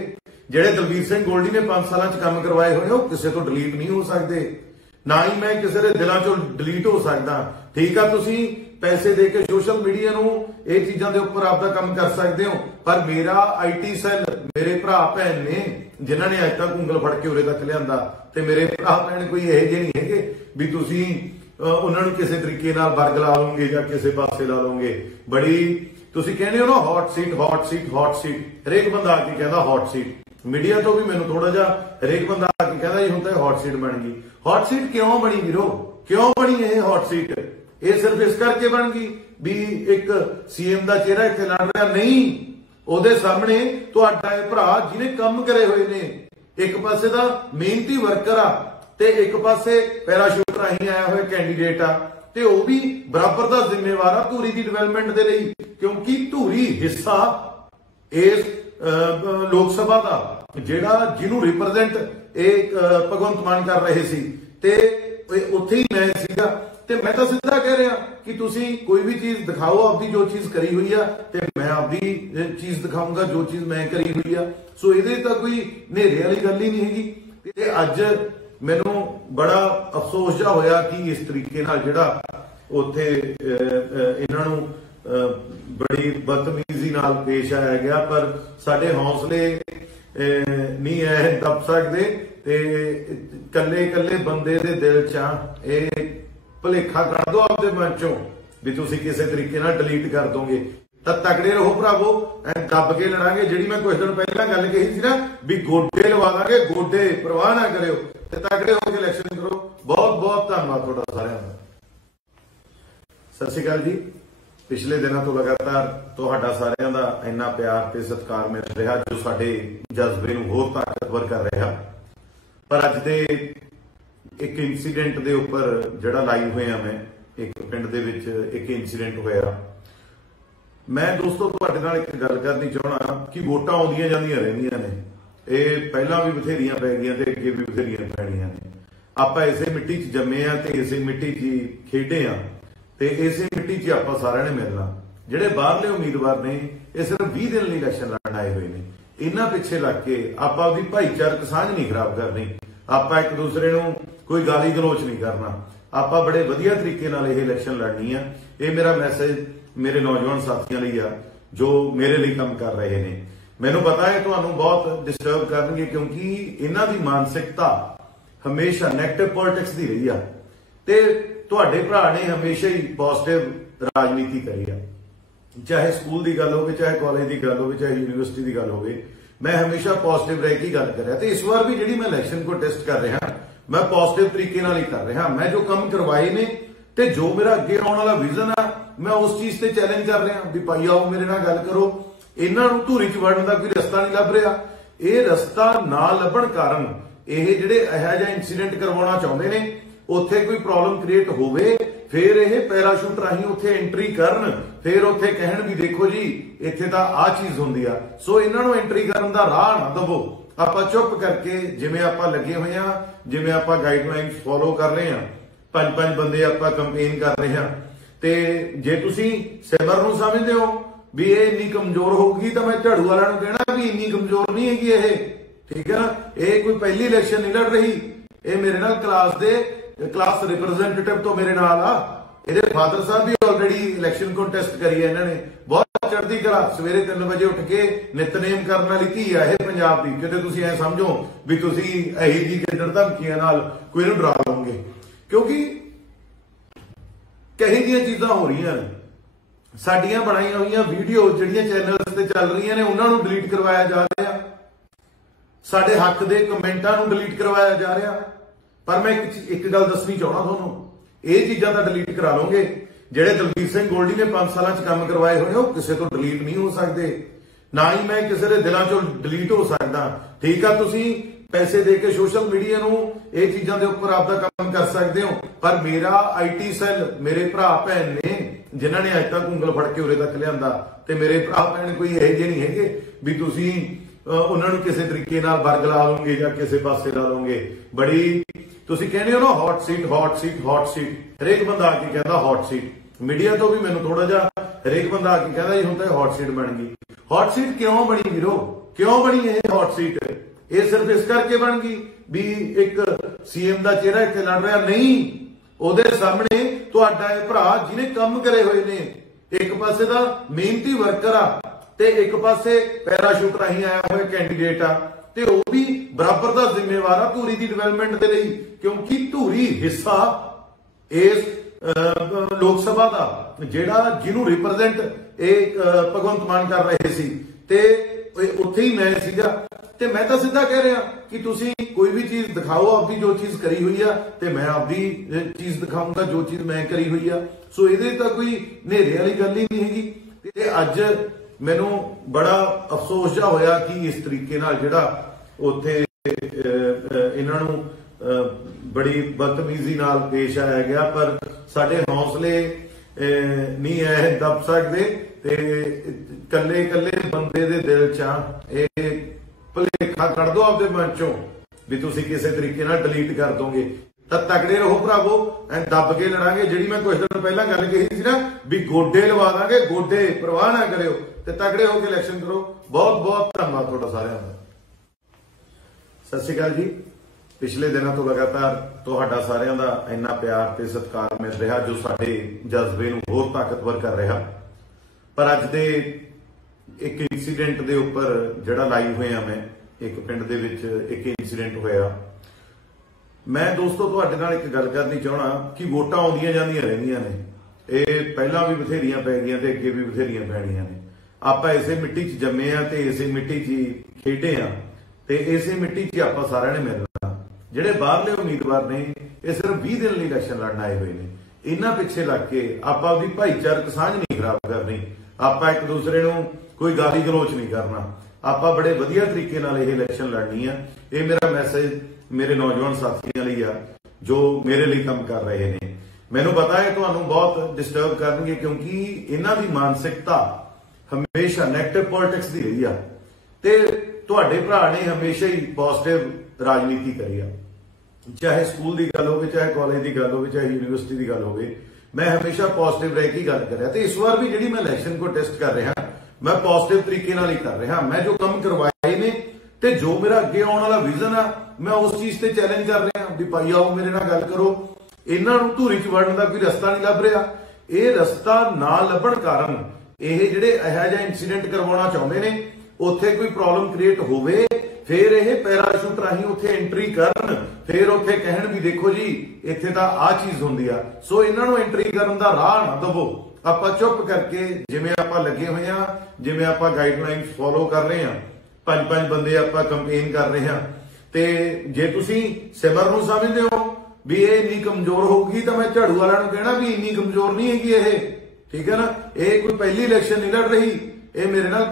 ਜਿਹੜੇ ਦਲਬੀਰ ਸਿੰਘ ਗੋਲਡੀ ਨੇ 5 ਸਾਲਾਂ ਚ ਕੰਮ ਕਰਵਾਏ ਹੋਏ ਉਹ ਕਿਸੇ ਤੋਂ ਡਿਲੀਟ ਨਹੀਂ ਹੋ ਸਕਦੇ, ਨਾ ਹੀ ਮੈਂ ਕਿਸੇ ਦੇ ਦਿਲਾਂ ਚੋਂ ਡਿਲੀਟ ਹੋ ਸਕਦਾ। ਠੀਕ ਆ, ਤੁਸੀਂ ਪੈਸੇ ਦੇ ਕੇ ਸੋਸ਼ਲ ਮੀਡੀਆ ਨੂੰ ਇਹ ਚੀਜ਼ਾਂ ਦੇ ਉੱਪਰ ਆਪਦਾ ਕੰਮ ਕਰ ਸਕਦੇ ਹੋ, ਪਰ ਮੇਰਾ ਆਈਟੀ ਸੈੱਲ, ਮੇਰੇ ਭਰਾ ਭੈਣ ਨੇ ਜਿਨ੍ਹਾਂ ਨੇ ਅੱਜ ਤੱਕ ਉਂਗਲ ਫੜ ਕੇ ਉਰੇ ਤੱਕ ਲਿਆਂਦਾ, ਤੇ ਮੇਰੇ ਭਰਾ ਭੈਣ ਕੋਈ ਇਹੋ ਜਿਹੇ ਨਹੀਂ ਹੈਗੇ ਵੀ ਤੁਸੀਂ ਉਹਨਾਂ ਨੂੰ ਕਿਸੇ ਤਰੀਕੇ ਨਾਲ ਵਰਗ ਲਾ ਲਓਗੇ ਜਾਂ ਕਿਸੇ ਪਾਸੇ ਲਾ ਲਓਗੇ। ਬੜੀ ਤੁਸੀਂ ਕਹਿੰਦੇ ਹੋ ਨਾ hot seat hot seat hot seat, ਹਰੇਕ ਬੰਦਾ ਆ ਕੇ ਕਹਿੰਦਾ ਹੌਟ ਸੀਟ। मीडिया तो भी मैनू थोड़ा जा हरेक बंदा आके कहता जी हुण तां हॉट सीट बन गई। हॉट सीट क्यों बनी वीरो, क्यों बनी ये हॉट सीट? ये सिर्फ इस करके बन गई भी एक सीएम का चेहरा इत्थे लड़ रहा नहीं, ਉਹਦੇ सामने तुहाडा ये भरा जिन्हें काम करे हुए ने, एक पासे दा मेहनती वर्कर आ ते एक पासे पैराशूट राही आया हुआ कैंडीडेट आ, ते वो भी बराबर दा जिम्मेवार आ धूरी दी डिवेलपमेंट दे लई, क्योंकि धूरी हिस्सा इस लोक सभा का ਜਿਹੜਾ ਜਿਹਨੂੰ ਰਿਪਰੈਜ਼ੈਂਟ ਇਹ ਭਗਵੰਤ ਮਾਨ ਕਰ ਰਹੇ ਸੀ, ਤੇ ਉੱਥੇ ਹੀ ਮੈਂ ਸੀਗਾ। ਤੇ ਮੈਂ ਤਾਂ ਸਿੱਧਾ ਕਹਿ ਰਿਹਾ ਕਿ ਤੁਸੀਂ ਕੋਈ ਵੀ ਚੀਜ਼ ਦਿਖਾਓ ਆਪਦੀ, ਜੋ ਚੀਜ਼ ਕਰੀ ਹੋਈ ਆ, ਤੇ ਮੈਂ ਆਪਦੀ ਚੀਜ਼ ਦਿਖਾਊਂਗਾ ਜੋ ਚੀਜ਼ ਮੈਂ ਕਰੀ ਹੋਈ ਆ। ਸੋ ਇਹਦੇ ਤਾਂ ਕੋਈ ਹਨੇਰੇ ਵਾਲੀ ਗੱਲ ਹੀ ਨਹੀਂ ਹੈਗੀ। ਤੇ ਅੱਜ ਮੈਨੂੰ ਬੜਾ ਅਫਸੋਸ ਜਿਹਾ ਹੋਇਆ ਕਿ ਇਸ ਤਰੀਕੇ ਨਾਲ ਜਿਹੜਾ ਉੱਥੇ ਇਹਨਾਂ ਨੂੰ बड़ी बदतमीजी नाल पेश आया गया, पर साडे हौसले नहीं है दब सकते, ते कल्ले कल्ले बंदे दे दिल च ये भुलेखा कर दो आपदे मन चों भी तुसीं किसी तरीके नाल डिलीट कर दोगे। तां तगड़े रहो भरावो, दब के लड़ांगे। जिहड़ी मैं कुछ दिन पहला गल कही सी ना भी गोडे लवा दांगे, गोडे परवाह ना करियो ते तगड़े हो के इलैक्शन करो। बहुत बहुत धन्नवाद तुहाडा सारिआं दा। सत श्री अकाल जी। पिछले दिनों तो लगातार तुहाडा सारिआं दा इन्ना प्यार ते सत्कार मिल रहा जो साडे जज्बे नूं होर ताकतवर कर रहा। पर अज दे एक इंसीडेंट दे उपर जिहड़ा लाइव होया, मैं एक पिंड दे विच एक इंसीडेंट होया। मैं दोस्तों तुहाडे नाल एक गल करनी चाहना कि वोटां आउंदियां जांदियां रहिंदियां ने, ਇਹ ਪਹਿਲਾਂ ਵੀ ਬਥੇਰੀਆਂ ਪੈ ਗਈਆਂ ਤੇ ਅੱਗੇ ਵੀ ਬਥੇਰੀਆਂ ਪੈਣੀਆਂ ਨੇ। ਆਪਾਂ ਇਸੇ ਮਿੱਟੀ 'ਚ ਜੰਮੇ ਆ ਤੇ ਇਸੇ ਮਿੱਟੀ 'ਚ ਖੇਡੇ ਆ ਤੇ ਇਸੇ ਮਿੱਟੀ 'ਚ ਆਪਾਂ ਸਾਰਿਆਂ ਨੇ ਮਿਲਣਾ। ਜਿਹੜੇ ਬਾਹਰਲੇ ਉਮੀਦਵਾਰ ਨੇ ਇਹ ਸਿਰਫ 20 ਦਿਨ ਲਈ ਇਲੈਕਸ਼ਨ ਲੜਨ ਆਏ ਹੋਏ ਨੇ। ਇਹਨਾਂ ਪਿੱਛੇ ਲੱਗ ਕੇ ਆਪਾਂ ਉਹਦੀ ਭਾਈਚਾਰਕ ਸਾਂਝ ਨਹੀਂ ਖਰਾਬ ਕਰਨੀ, ਆਪਾਂ ਇੱਕ ਦੂਸਰੇ ਨੂੰ ਕੋਈ ਗਾਲੀ ਗਲੋਚ ਨਹੀਂ ਕਰਨਾ, ਆਪਾਂ ਬੜੇ ਵਧੀਆ ਤਰੀਕੇ ਨਾਲ ਇਹ ਇਲੈਕਸ਼ਨ ਲੜਨੀ ਆ। ਇਹ ਮੇਰਾ ਮੈਸੇਜ ਮੇਰੇ ਨੌਜਵਾਨ ਸਾਥੀਆਂ ਲਈ ਆ ਜੋ ਮੇਰੇ ਲਈ ਕੰਮ ਕਰ ਰਹੇ ਨੇ। ਮੈਨੂੰ ਪਤਾ ਹੈ ਤੁਹਾਨੂੰ ਬਹੁਤ ਡਿਸਟਰਬ ਕਰਨਗੇ ਕਿਉਂਕਿ ਇਹਨਾਂ ਦੀ ਮਾਨਸਿਕਤਾ ਹਮੇਸ਼ਾ ਨੈਗੇਟਿਵ ਪੋਲਿਟਿਕਸ ਦੀ ਰਹੀ ਆ ਤੇ ਤੁਹਾਡੇ ਭਰਾ ਨੇ ਹਮੇਸ਼ਾ ਹੀ ਪੋਜ਼ਿਟਿਵ ਰਾਜਨੀਤੀ ਕਰੀ ਆ। ਚਾਹੇ ਸਕੂਲ ਦੀ ਗੱਲ ਹੋਵੇ, ਚਾਹੇ ਕਾਲਜ ਦੀ ਗੱਲ ਹੋਵੇ, ਚਾਹੇ ਯੂਨੀਵਰਸਿਟੀ ਦੀ ਗੱਲ ਹੋਵੇ, ਮੈਂ ਹਮੇਸ਼ਾ ਪੋਜ਼ਿਟਿਵ ਰਹਿ ਕੇ ਗੱਲ ਕਰਿਆ। ਤੇ ਇਸ ਵਾਰ ਵੀ ਜਿਹੜੀ ਮੈਂ ਇਲੈਕਸ਼ਨ ਕੋ ਟੈਸਟ ਕਰ ਰਿਹਾ ਮੈਂ ਪੋਜ਼ਿਟਿਵ ਤਰੀਕੇ ਨਾਲ ਹੀ ਕਰ ਰਿਹਾ। ਮੈਂ ਜੋ ਕੰਮ ਕਰਵਾਏ ਨੇ ਤੇ ਜੋ ਮੇਰਾ ਅੱਗੇ ਆਉਣ ਵਾਲਾ ਵਿਜ਼ਨ ਆ ਮੈਂ ਉਸ ਚੀਜ਼ ਤੇ ਚੈਲੰਜ ਕਰ ਰਿਹਾ ਵੀ ਭਾਈ ਆਓ ਮੇਰੇ ਨਾਲ ਗੱਲ ਕਰੋ। ਇਹਨਾਂ ਨੂੰ ਧੂਰੀ 'ਚ ਵੜਨ ਦਾ ਕੋਈ ਰਸਤਾ ਨਹੀਂ ਲੱਭ ਰਿਹਾ। ਇਹ ਰਸਤਾ ਨਾ ਲੱਭਣ ਕਾਰਨ ਇਹ ਜਿਹੜੇ ਇਹੋ ਜਿਹਾ ਇਨਸੀਡੈਂਟ ਕਰਵਾਉਣਾ ਚਾਹੁੰਦੇ ਨੇ, ਉੱਥੇ ਕੋਈ ਪ੍ਰੋਬਲਮ ਕ੍ਰੀਏਟ ਹੋਵੇ, ਫਿਰ ਇਹ ਪੈਰਾਸ਼ੂਟ ਰਾਹੀਂ ਉੱਥੇ ਐਂਟਰੀ ਕਰਨ, ਫਿਰ ਉੱਥੇ ਕਹਿਣ ਵੀ ਦੇਖੋ ਜੀ ਇੱਥੇ ਤਾਂ ਆਹ ਚੀਜ਼ ਹੁੰਦੀ ਆ। ਸੋ ਇਹਨਾਂ ਨੂੰ ਐਂਟਰੀ ਕਰਨ ਦਾ ਰਾਹ ਨਾ ਦਵੋ। ਆਪਾਂ ਚੁੱਪ ਕਰਕੇ ਜਿਵੇਂ ਆਪਾਂ ਲੱਗੇ ਹੋਏ ਆ, ਜਿਵੇਂ ਆਪਾਂ ਗਾਈਡਲਾਈਨਸ ਫੋਲੋ ਕਰ ਰਹੇ ਆ, 5-5 ਬੰਦੇ ਆਪਾਂ ਕੰਪੇਨ ਕਰ ਰਹੇ ਆ। ਤੇ ਜੇ ਤੁਸੀਂ ਸਿਮਰ ਨੂੰ ਸਮਝਦੇ ਹੋ ਵੀ ਇਹ ਇੰਨੀ ਕਮਜ਼ੋਰ ਹੋਊਗੀ ਤਾਂ ਮੈਂ ਝਾੜੂ ਵਾਲਿਆਂ ਨੂੰ ਕਹਿਣਾ ਵੀ ਇੰਨੀ ਕਮਜ਼ੋਰ ਨਹੀਂ ਹੈਗੀ ਇਹ, ਠੀਕ ਹੈ ਨਾ। ਇਹ ਕੋਈ ਪਹਿਲੀ ਇਲੈਕਸ਼ਨ ਨਹੀਂ ਲੜ ਰਹੀ, ਇਹ ਮੇਰੇ ਨਾਲ ਕਲਾਸ ਰਿਪਰੈਜ਼ੈਂਟੇਟਿਵ ਤੋਂ ਮੇਰੇ ਨਾਲ ਆ। ਇਹਦੇ ਫਾਦਰ ਸਾਹਿਬ ਵੀ ਆਲਰੇਡੀ ਇਲੈਕਸ਼ਨ ਕੰਟੈਸਟ ਕਰੀ ਹੈ ਇਹਨਾਂ ਨੇ। ਬਹੁਤ ਚੜ੍ਹਦੀ ਕਲਾ, ਸਵੇਰੇ 3 ਵਜੇ ਉੱਠ ਕੇ ਨਿਤਨੇਮ ਕਰਨ ਵਾਲੀ ਧੀ ਆ ਇਹ ਪੰਜਾਬ ਦੀ। ਕਿਤੇ ਤੁਸੀਂ ਐ ਸਮਝੋ ਵੀ ਤੁਸੀਂ ਇਹੀ ਜੀ ਕਿੱਡਰ ਧਮਕੀਆਂ ਨਾਲ ਕੋਈ ਨੂੰ ਡਰਾ ਲਓਗੇ, ਕਿਉਂਕਿ ਕਹੀ ਦੀਆਂ ਚੀਜ਼ਾਂ ਹੋ ਰਹੀਆਂ ਨੇ। ਸਾਡੀਆਂ ਬਣਾਈਆਂ ਹੋਈਆਂ ਵੀਡੀਓ ਜਿਹੜੀਆਂ ਚੈਨਲਸ ਤੇ ਚੱਲ ਰਹੀਆਂ ਨੇ ਉਹਨਾਂ ਨੂੰ ਡਿਲੀਟ ਕਰਵਾਇਆ ਜਾ ਰਿਹਾ, ਸਾਡੇ ਹੱਕ ਦੇ ਕਮੈਂਟਾਂ ਨੂੰ ਡਿਲੀਟ ਕਰਵਾਇਆ ਜਾ ਰਿਹਾ। ਪਰ ਮੈਂ ਇੱਕ ਗੱਲ ਦੱਸਣੀ ਚਾਹਣਾ ਤੁਹਾਨੂੰ, ਇਹ ਚੀਜ਼ਾਂ ਤਾਂ ਡਿਲੀਟ ਕਰਾ ਲਓਗੇ। ਜਿਹੜੇ ਦਲਬੀਰ ਸਿੰਘ ਗੋਲਡੀ ਨੇ 5 ਸਾਲਾਂ 'ਚ ਕੰਮ ਕਰਵਾਏ ਹੋਏ ਉਹ ਕਿਸੇ ਤੋਂ ਡਿਲੀਟ ਨਹੀਂ ਹੋ ਸਕਦੇ, ਨਾ ਹੀ ਮੈਂ ਕਿਸੇ ਦੇ ਦਿਲਾਂ 'ਚੋਂ ਡਿਲੀਟ ਹੋ ਸਕਦਾ। ਠੀਕ ਆ, ਤੁਸੀਂ ਪੈਸੇ ਦੇ ਕੇ ਸੋਸ਼ਲ ਮੀਡੀਆ ਨੂੰ ਇਹ ਚੀਜ਼ਾਂ ਦੇ ਉੱਪਰ ਆਪਦਾ ਕੰਮ ਕਰ ਸਕਦੇ ਹੋ, ਪਰ ਮੇਰਾ ਆਈਟੀ ਸੈੱਲ, ਮੇਰੇ ਭਰਾ ਭੈਣ ਨੇ ਜਿਨ੍ਹਾਂ ਨੇ ਅੱਜ ਤੱਕ ਉਂਗਲ ਫੜ ਕੇ ਉਰੇ ਤੱਕ ਲਿਆਂਦਾ, ਤੇ ਮੇਰੇ ਭਰਾ ਭੈਣ ਕੋਈ ਇਹੋ ਜਿਹੇ ਨਹੀਂ ਹੈਗੇ ਵੀ ਤੁਸੀਂ ਉਹਨਾਂ ਨੂੰ ਕਿਸੇ ਤਰੀਕੇ ਨਾਲ ਵਰਗ ਲਾ ਲਓਗੇ ਜਾਂ ਕਿਸੇ ਪਾਸੇ ਲਾ ਲਓਗੇ। ਬੜੀ ਤੁਸੀਂ ਕਹਿੰਦੇ ਹੋ ਨਾ hot seat hot seat hot seat, ਹਰੇਕ ਬੰਦਾ ਆ ਕੇ ਕਹਿੰਦਾ ਹੌਟ ਸੀਟ। ਮੀਡੀਆ ਤੋਂ ਵੀ ਮੈਨੂੰ ਥੋੜਾ ਜਿਹਾ हरेक बंदा आके कहता जी हुण तां हॉट सीट बन गई। हॉट सीट क्यों बनी वीरो, क्यों बनी ये हॉट सीट? ये सिर्फ इस करके बन गई भी एक सीएम का चेहरा इत्थे लड़ रहा नहीं, ਉਹਦੇ सामने ਤੁਹਾਡਾ ਇਹ ਭਰਾ ਜਿਹਨੇ ਕੰਮ करे ਹੋਏ ਨੇ, एक पासे ਦਾ ਮਿਹਨਤੀ ਵਰਕਰ ਆ ਤੇ ਇੱਕ ਪਾਸੇ ਪੈਰਾਸ਼ੂਟ ਰਾਹੀਂ ਆਇਆ ਹੋਇਆ ਕੈਂਡੀਡੇਟ ਆ, ਤੇ ਉਹ ਵੀ ਬਰਾਬਰ ਦਾ ਜ਼ਿੰਮੇਵਾਰ ਆ ਧੂਰੀ ਦੀ ਡਿਵੈਲਪਮੈਂਟ ਦੇ ਲਈ, ਕਿਉਂਕਿ ਧੂਰੀ ਹਿੱਸਾ ਇਸ ਲੋਕ ਸਭਾ ਦਾ ਜਿਹੜਾ ਜਿਹਨੂੰ ਰਿਪਰੈਜ਼ੈਂਟ ਇਹ ਭਗਵੰਤ ਮਾਨ ਕਰ ਰਹੇ ਸੀ, ਤੇ ਉੱਥੇ ਹੀ ਮੈਂ ਸੀਗਾ। ਤੇ ਮੈਂ ਤਾਂ ਸਿੱਧਾ ਕਹਿ ਰਿਹਾ ਕਿ ਤੁਸੀਂ ਕੋਈ ਵੀ ਚੀਜ਼ ਦਿਖਾਓ ਆਪਦੀ ਜੋ ਚੀਜ਼ ਕਰੀ ਹੋਈ ਆ, ਤੇ ਮੈਂ ਆਪਦੀ ਚੀਜ਼ ਦਿਖਾਉਂਗਾ ਜੋ ਚੀਜ਼ ਮੈਂ ਕਰੀ ਹੋਈ ਆ। ਸੋ ਇਹਦੇ ਤਾਂ ਕੋਈ ਹਨੇਰੇ ਵਾਲੀ ਗੱਲ ਹੀ ਨਹੀਂ ਹੈਗੀ। ਤੇ ਅੱਜ ਮੈਨੂੰ ਬੜਾ ਅਫਸੋਸ ਜਿਹਾ ਹੋਇਆ ਕਿ ਇਸ ਤਰੀਕੇ ਨਾਲ ਜਿਹੜਾ ਉੱਥੇ ਇਹਨਾਂ ਨੂੰ ਬੜੀ ਬਦਤਮੀਜ਼ੀ ਨਾਲ ਪੇਸ਼ ਆਇਆ ਗਿਆ, ਪਰ ਸਾਡੇ ਹੌਸਲੇ ਨਹੀਂ ਐ ਦੱਬ ਸਕਦੇ ਤੇ ਕੱਲੇ ਕੱਲੇ ਬੰਦੇ ਦੇ ਦਿਲ 'ਚ ਇਹ ਭੁਲੇਖਾ ਕੱਢ ਦੋ ਆਪਦੇ ਮਨ 'ਚੋਂ ਵੀ ਤੁਸੀਂ ਕਿਸੇ ਤਰੀਕੇ ਨਾਲ ਡਿਲੀਟ ਕਰ ਦੋਗੇ। ਤਾਂ ਤਕੜੇ ਰਹੋ ਭਰਾਵੋ, ਐ ਦੱਬ ਕੇ ਲੜਾਂਗੇ। ਜਿਹੜੀ ਮੈਂ ਕੁਝ ਦਿਨ ਪਹਿਲਾਂ ਗੱਲ ਕਹੀ ਸੀ ਨਾ ਵੀ ਗੋਡੇ ਲਵਾ ਦਾਂਗੇ, ਗੋਡੇ ਪਰਵਾਹ ਨਾ ਕਰਿਓ ਤੇ ਤਕੜੇ ਹੋ ਕੇ ਇਲੈਕਸ਼ਨ ਕਰੋ। ਬਹੁਤ ਬਹੁਤ ਧੰਨਵਾਦ ਤੁਹਾਡਾ ਸਾਰਿਆਂ ਦਾ। ਸਤਿ ਸ਼੍ਰੀ ਅਕਾਲ ਜੀ। ਪਿਛਲੇ ਦਿਨਾਂ ਤੋਂ ਲਗਾਤਾਰ ਤੁਹਾਡਾ ਸਾਰਿਆਂ ਦਾ ਇੰਨਾ ਪਿਆਰ ਤੇ ਸਤਿਕਾਰ ਮਿਲ ਰਿਹਾ ਜੋ ਸਾਡੇ ਜਜ਼ਬੇ ਨੂੰ ਹੋਰ ਤਾਕਤਵਰ ਕਰ ਰਿਹਾ। ਪਰ ਅੱਜ ਦੇ ਇੱਕ ਇਨਸੀਡੈਂਟ ਦੇ ਉੱਪਰ ਜਿਹੜਾ ਲਾਈਵ ਹੋਇਆ, ਮੈਂ ਇੱਕ ਪਿੰਡ ਦੇ ਵਿੱਚ ਇੱਕ ਇਨਸੀਡੈਂਟ ਹੋਇਆ। ਮੈਂ ਦੋਸਤੋ ਤੁਹਾਡੇ ਨਾਲ ਇੱਕ ਗੱਲ ਕਰਨੀ ਚਾਹਣਾ ਕਿ ਵੋਟਾਂ ਆਉਂਦੀਆਂ ਜਾਂਦੀਆਂ ਰਹਿੰਦੀਆਂ ਨੇ, ਇਹ ਪਹਿਲਾਂ ਵੀ ਬਥੇਰੀਆਂ ਪੈ ਗਈਆਂ ਤੇ ਅੱਗੇ ਵੀ ਬਥੇਰੀਆਂ ਪੈਣੀਆਂ ਨੇ। ਆਪਾਂ ਇਸੇ ਮਿੱਟੀ 'ਚ ਜੰਮੇ ਆ ਤੇ ਇਸੇ ਮਿੱਟੀ 'ਚ ਹੀ ਖੇਡੇ ਆ ਤੇ ਇਸੇ ਮਿੱਟੀ 'ਚ ਆਪਾਂ ਸਾਰਿਆਂ ਨੇ ਮਿਲਣਾ। ਜਿਹੜੇ ਬਾਹਰਲੇ ਉਮੀਦਵਾਰ ਨੇ ਇਹ ਸਿਰਫ 20 ਦਿਨ ਲਈ ਇਲੈਕਸ਼ਨ ਲੜਨ ਆਏ ਹੋਏ ਨੇ। ਇਹਨਾਂ ਪਿੱਛੇ ਲੱਗ ਕੇ ਆਪਾਂ ਆਪਦੀ ਭਾਈਚਾਰਕ ਸਾਂਝ ਨਹੀਂ ਖਰਾਬ ਕਰਨੀ, ਆਪਾਂ ਇੱਕ ਦੂਸਰੇ ਨੂੰ ਕੋਈ ਗਾਲੀ ਗਲੋਚ ਨਹੀਂ ਕਰਨਾ, ਆਪਾਂ ਬੜੇ ਵਧੀਆ ਤਰੀਕੇ ਨਾਲ ਇਹ ਇਲੈਕਸ਼ਨ ਲੜਨੀ ਆ। ਇਹ ਮੇਰਾ ਮੈਸੇਜ ਮੇਰੇ ਨੌਜਵਾਨ ਸਾਥੀਆਂ ਲਈ ਆ ਜੋ ਮੇਰੇ ਲਈ ਕੰਮ ਕਰ ਰਹੇ ਨੇ। ਮੈਨੂੰ ਪਤਾ ਹੈ ਤੁਹਾਨੂੰ ਬਹੁਤ ਡਿਸਟਰਬ ਕਰਨਗੇ ਕਿਉਂਕਿ ਇਹਨਾਂ ਦੀ ਮਾਨਸਿਕਤਾ ਹਮੇਸ਼ਾ ਨੈਗੇਟਿਵ ਪੋਲਿਟਿਕਸ ਦੀ ਰਹੀ ਆ ਤੇ ਤੁਹਾਡੇ ਭਰਾ ਨੇ ਹਮੇਸ਼ਾ ਹੀ ਪੋਜ਼ਿਟਿਵ ਰਾਜਨੀਤੀ ਕਰੀ ਆ। ਚਾਹੇ ਸਕੂਲ ਦੀ ਗੱਲ ਹੋਵੇ, ਚਾਹੇ ਕਾਲਜ ਦੀ ਗੱਲ ਹੋਵੇ, ਚਾਹੇ ਯੂਨੀਵਰਸਿਟੀ ਦੀ ਗੱਲ ਹੋਵੇ, ਮੈਂ ਹਮੇਸ਼ਾ ਪੋਜ਼ਿਟਿਵ ਰਹਿ ਕੇ ਗੱਲ ਕਰਿਆ। ਤੇ ਇਸ ਵਾਰ ਵੀ ਜਿਹੜੀ ਮੈਂ ਇਲੈਕਸ਼ਨ ਕੋ ਟੈਸਟ ਕਰ ਰਿਹਾ ਮੈਂ ਪੋਜ਼ਿਟਿਵ ਤਰੀਕੇ ਨਾਲ ਹੀ ਕਰ ਰਿਹਾ। ਮੈਂ ਜੋ ਕੰਮ ਕਰਵਾਏ ਨੇ ਤੇ ਜੋ ਮੇਰਾ ਅੱਗੇ ਆਉਣ ਵਾਲਾ ਵਿਜ਼ਨ ਆ ਮੈਂ ਉਸ ਚੀਜ਼ ਤੇ ਚੈਲੰਜ ਕਰ ਰਿਹਾ ਵੀ ਭਾਈ ਆਓ ਮੇਰੇ ਨਾਲ ਗੱਲ ਕਰੋ। ਇਹਨਾਂ ਨੂੰ ਧੂਰੀ 'ਚ ਵੜਨ ਦਾ ਕੋਈ ਰਸਤਾ ਨਹੀਂ ਲੱਭ ਰਿਹਾ। ਇਹ ਰਸਤਾ ਨਾ ਲੱਭਣ ਕਾਰਨ ਇਹ ਜਿਹੜੇ ਇਹੋ ਜਿਹਾ ਇਨਸੀਡੈਂਟ ਕਰਵਾਉਣਾ ਚਾਹੁੰਦੇ ਨੇ, ਉੱਥੇ ਕੋਈ ਪ੍ਰੋਬਲਮ ਕ੍ਰੀਏਟ ਹੋਵੇ, ਫਿਰ ਇਹ ਪੈਰਾਸ਼ੂਟ ਰਾਹੀਂ ਉੱਥੇ ਐਂਟਰੀ ਕਰਨ, ਫਿਰ ਉੱਥੇ ਕਹਿਣ ਵੀ ਦੇਖੋ ਜੀ ਇੱਥੇ ਤਾਂ ਆਹ ਚੀਜ਼ ਹੁੰਦੀ ਆ। ਸੋ ਇਹਨਾਂ ਨੂੰ ਐਂਟਰੀ ਕਰਨ ਦਾ ਰਾਹ ਨਾ ਦਵੋ। ਆਪਾਂ ਚੁੱਪ ਕਰਕੇ ਜਿਵੇਂ ਆਪਾਂ ਲੱਗੇ ਹੋਏ ਆ, ਜਿਵੇਂ ਆਪਾਂ ਗਾਈਡਲਾਈਨਸ ਫੋਲੋ ਕਰ ਰਹੇ ਆ, 5-5 ਬੰਦੇ ਆਪਾਂ ਕੰਪੇਨ ਕਰ ਰਹੇ ਆ। ਤੇ ਜੇ ਤੁਸੀਂ ਸਿਮਰ ਨੂੰ ਸਮਝਦੇ ਹੋ ਵੀ ਇਹ ਇੰਨੀ ਕਮਜ਼ੋਰ ਹੋਊਗੀ ਤਾਂ ਮੈਂ ਝਾੜੂ ਵਾਲਿਆਂ ਨੂੰ ਕਹਿਣਾ ਵੀ ਇੰਨੀ ਕਮਜ਼ੋਰ ਨਹੀਂ ਹੈਗੀ ਇਹ, ਠੀਕ ਹੈ ਨਾ। ਇਹ ਕੋਈ ਪਹਿਲੀ ਇਲੈਕਸ਼ਨ ਨਹੀਂ ਲੜ ਰਹੀ, ਇਹ ਮੇਰੇ ਨਾਲ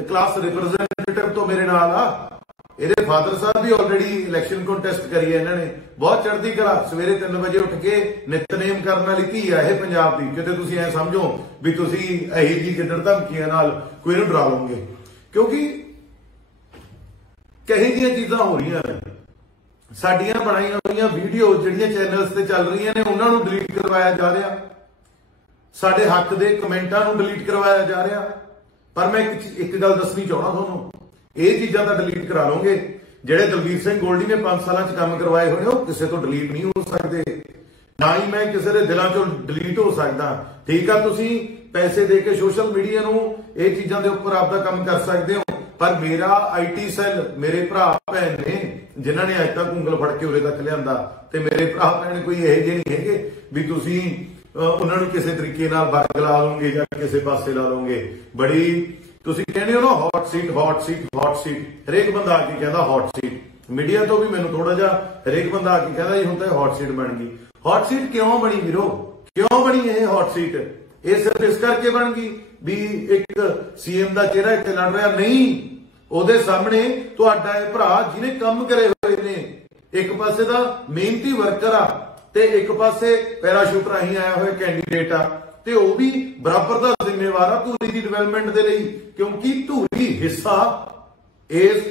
ਕਲਾਸ ਰਿਪਰੈਜ਼ੈਂਟੇਟਿਵ ਤੋਂ ਮੇਰੇ ਨਾਲ ਆ। ਇਹਦੇ ਫਾਦਰ ਸਾਹਿਬ ਵੀ ਆਲਰੇਡੀ ਇਲੈਕਸ਼ਨ ਕੰਟੈਸਟ ਕਰੀ ਹੈ ਇਹਨਾਂ ਨੇ। ਬਹੁਤ ਚੜ੍ਹਦੀ ਕਲਾ, ਸਵੇਰੇ 3 ਵਜੇ ਉੱਠ ਕੇ ਨਿਤਨੇਮ ਕਰਨ ਵਾਲੀ ਧੀ ਆ ਇਹ ਪੰਜਾਬ ਦੀ। ਕਿਤੇ ਤੁਸੀਂ ਐ ਸਮਝੋ ਵੀ ਤੁਸੀਂ ਇਹੀ ਜੀ ਗਿੱਦੜ ਧਮਕੀਆਂ ਨਾਲ ਕੋਈ ਨੂੰ ਡਰਾ ਲਓਗੇ, ਕਿਉਂਕਿ ਕਹੀ ਦੀਆਂ ਚੀਜ਼ਾਂ ਹੋ ਰਹੀਆਂ ਨੇ। ਸਾਡੀਆਂ ਬਣਾਈਆਂ ਹੋਈਆਂ ਵੀਡੀਓ ਜਿਹੜੀਆਂ ਚੈਨਲਸ ਤੇ ਚੱਲ ਰਹੀਆਂ ਨੇ ਉਹਨਾਂ ਨੂੰ ਡਿਲੀਟ ਕਰਵਾਇਆ ਜਾ ਰਿਹਾ, ਸਾਡੇ ਹੱਕ ਦੇ ਕਮੈਂਟਾਂ ਨੂੰ ਡਿਲੀਟ ਕਰਵਾਇਆ ਜਾ ਰਿਹਾ। ਪਰ ਮੈਂ ਇੱਕ ਗੱਲ ਦੱਸਣੀ ਚਾਹਣਾ ਤੁਹਾਨੂੰ, ਇਹ ਚੀਜ਼ਾਂ ਤਾਂ ਡਿਲੀਟ ਕਰਾ ਲਓਗੇ। ਜਿਹੜੇ ਦਲਵੀਰ ਸਿੰਘ ਗੋਲਡੀ ਨੇ 5 ਸਾਲਾਂ 'ਚ ਕੰਮ ਕਰਵਾਏ ਹੋਏ ਉਹ ਕਿਸੇ ਤੋਂ ਡਿਲੀਟ ਨਹੀਂ ਹੋ ਸਕਦੇ, ਨਾ ਹੀ ਮੈਂ ਕਿਸੇ ਦੇ ਦਿਲਾਂ 'ਚੋਂ ਡਿਲੀਟ ਹੋ ਸਕਦਾ। ਠੀਕ ਆ, ਤੁਸੀਂ ਪੈਸੇ ਦੇ ਕੇ ਸੋਸ਼ਲ ਮੀਡੀਆ ਨੂੰ ਇਹ ਚੀਜ਼ਾਂ ਦੇ ਉੱਪਰ ਆਪਦਾ ਕੰਮ ਕਰ ਸਕਦੇ ਹੋ, ਪਰ ਮੇਰਾ ਆਈਟੀ ਸੈੱਲ, ਮੇਰੇ ਭਰਾ ਭੈਣ ਨੇ ਜਿਨ੍ਹਾਂ ਨੇ ਅੱਜ ਤੱਕ ਉਂਗਲ ਫੜ ਕੇ ਉਰੇ ਤੱਕ ਲਿਆਂਦਾ, ਤੇ ਮੇਰੇ ਭਰਾ ਭੈਣ ਕੋਈ ਇਹੋ ਜਿਹੇ ਨਹੀਂ ਹੈਗੇ ਵੀ ਤੁਸੀਂ ਉਹਨਾਂ ਨੂੰ ਕਿਸੇ ਤਰੀਕੇ ਨਾਲ ਵਰਗ ਲਾ ਲਓਗੇ ਜਾਂ ਕਿਸੇ ਪਾਸੇ ਲਾ ਲਓਗੇ। ਬੜੀ ਤੁਸੀਂ ਕਹਿੰਦੇ ਹੋ ਨਾ hot seat hot seat hot seat, ਹਰੇਕ ਬੰਦਾ ਆ ਕੇ ਕਹਿੰਦਾ ਹੌਟ ਸੀਟ। ਮੀਡੀਆ ਤੋਂ ਵੀ ਮੈਨੂੰ ਥੋੜਾ ਜਿਹਾ ਹਰੇਕ ਬੰਦਾ ਆ ਕੇ ਕਹਿੰਦਾ ਜੀ ਹੁਣ ਤਾਂ ਹੌਟ ਸੀਟ ਬਣ ਗਈ। ਹੌਟ ਸੀਟ ਕਿਉਂ ਬਣੀ ਵੀਰੋ, ਕਿਉਂ ਬਣੀ ਇਹ ਹੌਟ ਸੀਟ? ਇਹ ਸਿਰਫ ਇਸ ਕਰਕੇ ਬਣ ਗਈ ਵੀ ਇੱਕ ਸੀਐਮ ਦਾ ਚਿਹਰਾ ਇੱਥੇ ਲੜ ਰਿਹਾ ਨਹੀਂ, ਉਹਦੇ ਸਾਹਮਣੇ ਤੁਹਾਡਾ ਇਹ ਭਰਾ ਜਿਹਨੇ ਕੰਮ ਕਰੇ ਹੋਏ ਨੇ, ਇੱਕ ਪਾਸੇ ਦਾ ਮਿਹਨਤੀ ਵਰਕਰ ਆ ਤੇ ਇੱਕ ਪਾਸੇ ਪੈਰਾਸ਼ੂਟ ਰਾਹੀਂ ਆਇਆ ਹੋਇਆ ਕੈਂਡੀਡੇਟ ਆ, ਤੇ ਉਹ ਵੀ ਬਰਾਬਰ ਦਾ ਜ਼ਿੰਮੇਵਾਰ ਆ ਧੂਰੀ ਦੀ ਡਿਵੈਲਪਮੈਂਟ ਦੇ ਲਈ, ਕਿਉਂਕਿ ਧੂਰੀ ਹਿੱਸਾ ਇਸ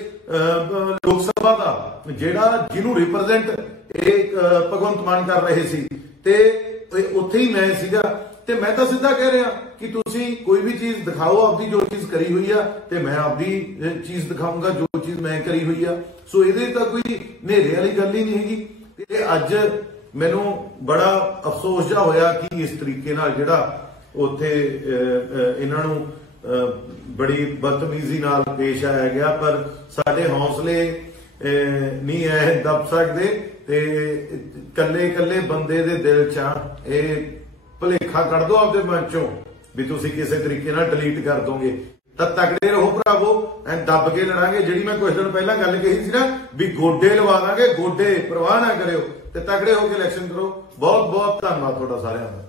ਲੋਕ ਸਭਾ ਦਾ ਜਿਹੜਾ ਜਿਹਨੂੰ ਰਿਪਰੈਜ਼ੈਂਟ ਇਹ ਭਗਵੰਤ ਮਾਨ ਕਰ ਰਹੇ ਸੀ, ਤੇ ਉੱਥੇ ਹੀ ਮੈਂ ਸੀਗਾ। ਤੇ ਮੈਂ ਤਾਂ ਸਿੱਧਾ ਕਹਿ ਰਿਹਾ ਕਿ ਤੁਸੀਂ ਕੋਈ ਵੀ ਚੀਜ਼ ਦਿਖਾਓ ਆਪਦੀ ਜੋ ਚੀਜ਼ ਕਰੀ ਹੋਈ ਆ ਤੇ ਮੈਂ ਆਪਦੀ ਚੀਜ਼ ਦਿਖਾਊਂਗਾ ਜੋ ਚੀਜ਼ ਮੈਂ ਕਰੀ ਹੋਈ ਆ। ਸੋ ਇਹਦੇ ਤਾਂ ਕੋਈ ਹਨੇਰੇ ਵਾਲੀ ਗੱਲ ਹੀ ਨਹੀਂ ਹੈਗੀ। ਤੇ ਅੱਜ ਮੈਨੂੰ ਬੜਾ ਅਫਸੋਸ ਜਿਹਾ ਹੋਇਆ ਕਿ ਇਸ ਤਰੀਕੇ ਨਾਲ ਜਿਹੜਾ ਉੱਥੇ ਇਹਨਾਂ ਨੂੰ ਬੜੀ ਬਦਤਮੀਜ਼ੀ ਨਾਲ ਪੇਸ਼ ਆਇਆ ਗਿਆ। ਪਰ ਸਾਡੇ ਹੌਸਲੇ ਨਹੀਂ ਐ ਦੱਬ ਸਕਦੇ ਤੇ ਕੱਲੇ ਕੱਲੇ ਬੰਦੇ ਦੇ ਦਿਲ ਚ ਇਹ ਭੁਲੇਖਾ ਕੱਢ ਦੋ ਆਪਦੇ ਮਨ ਚੋਂ ਵੀ ਤੁਸੀਂ ਕਿਸੇ ਤਰੀਕੇ ਨਾਲ ਡਿਲੀਟ ਕਰ ਦੋਗੇ। ਤਾਂ ਤਕੜੇ ਰਹੋ ਭਰਾਵੋ, ਐ ਦੱਬ ਕੇ ਲੜਾਂਗੇ। ਜਿਹੜੀ ਮੈਂ ਕੁਝ ਦਿਨ ਪਹਿਲਾਂ ਗੱਲ ਕਹੀ ਸੀ ਨਾ ਵੀ ਗੋਡੇ ਲਵਾ ਦਾਂਗੇ, ਗੋਡੇ ਪਰਵਾਹ ਨਾ ਕਰਿਓ ਤੇ ਤਕੜੇ ਹੋ ਕੇ ਇਲੈਕਸ਼ਨ ਕਰੋ। ਬਹੁਤ ਬਹੁਤ ਧੰਨਵਾਦ ਤੁਹਾਡਾ ਸਾਰਿਆਂ ਦਾ।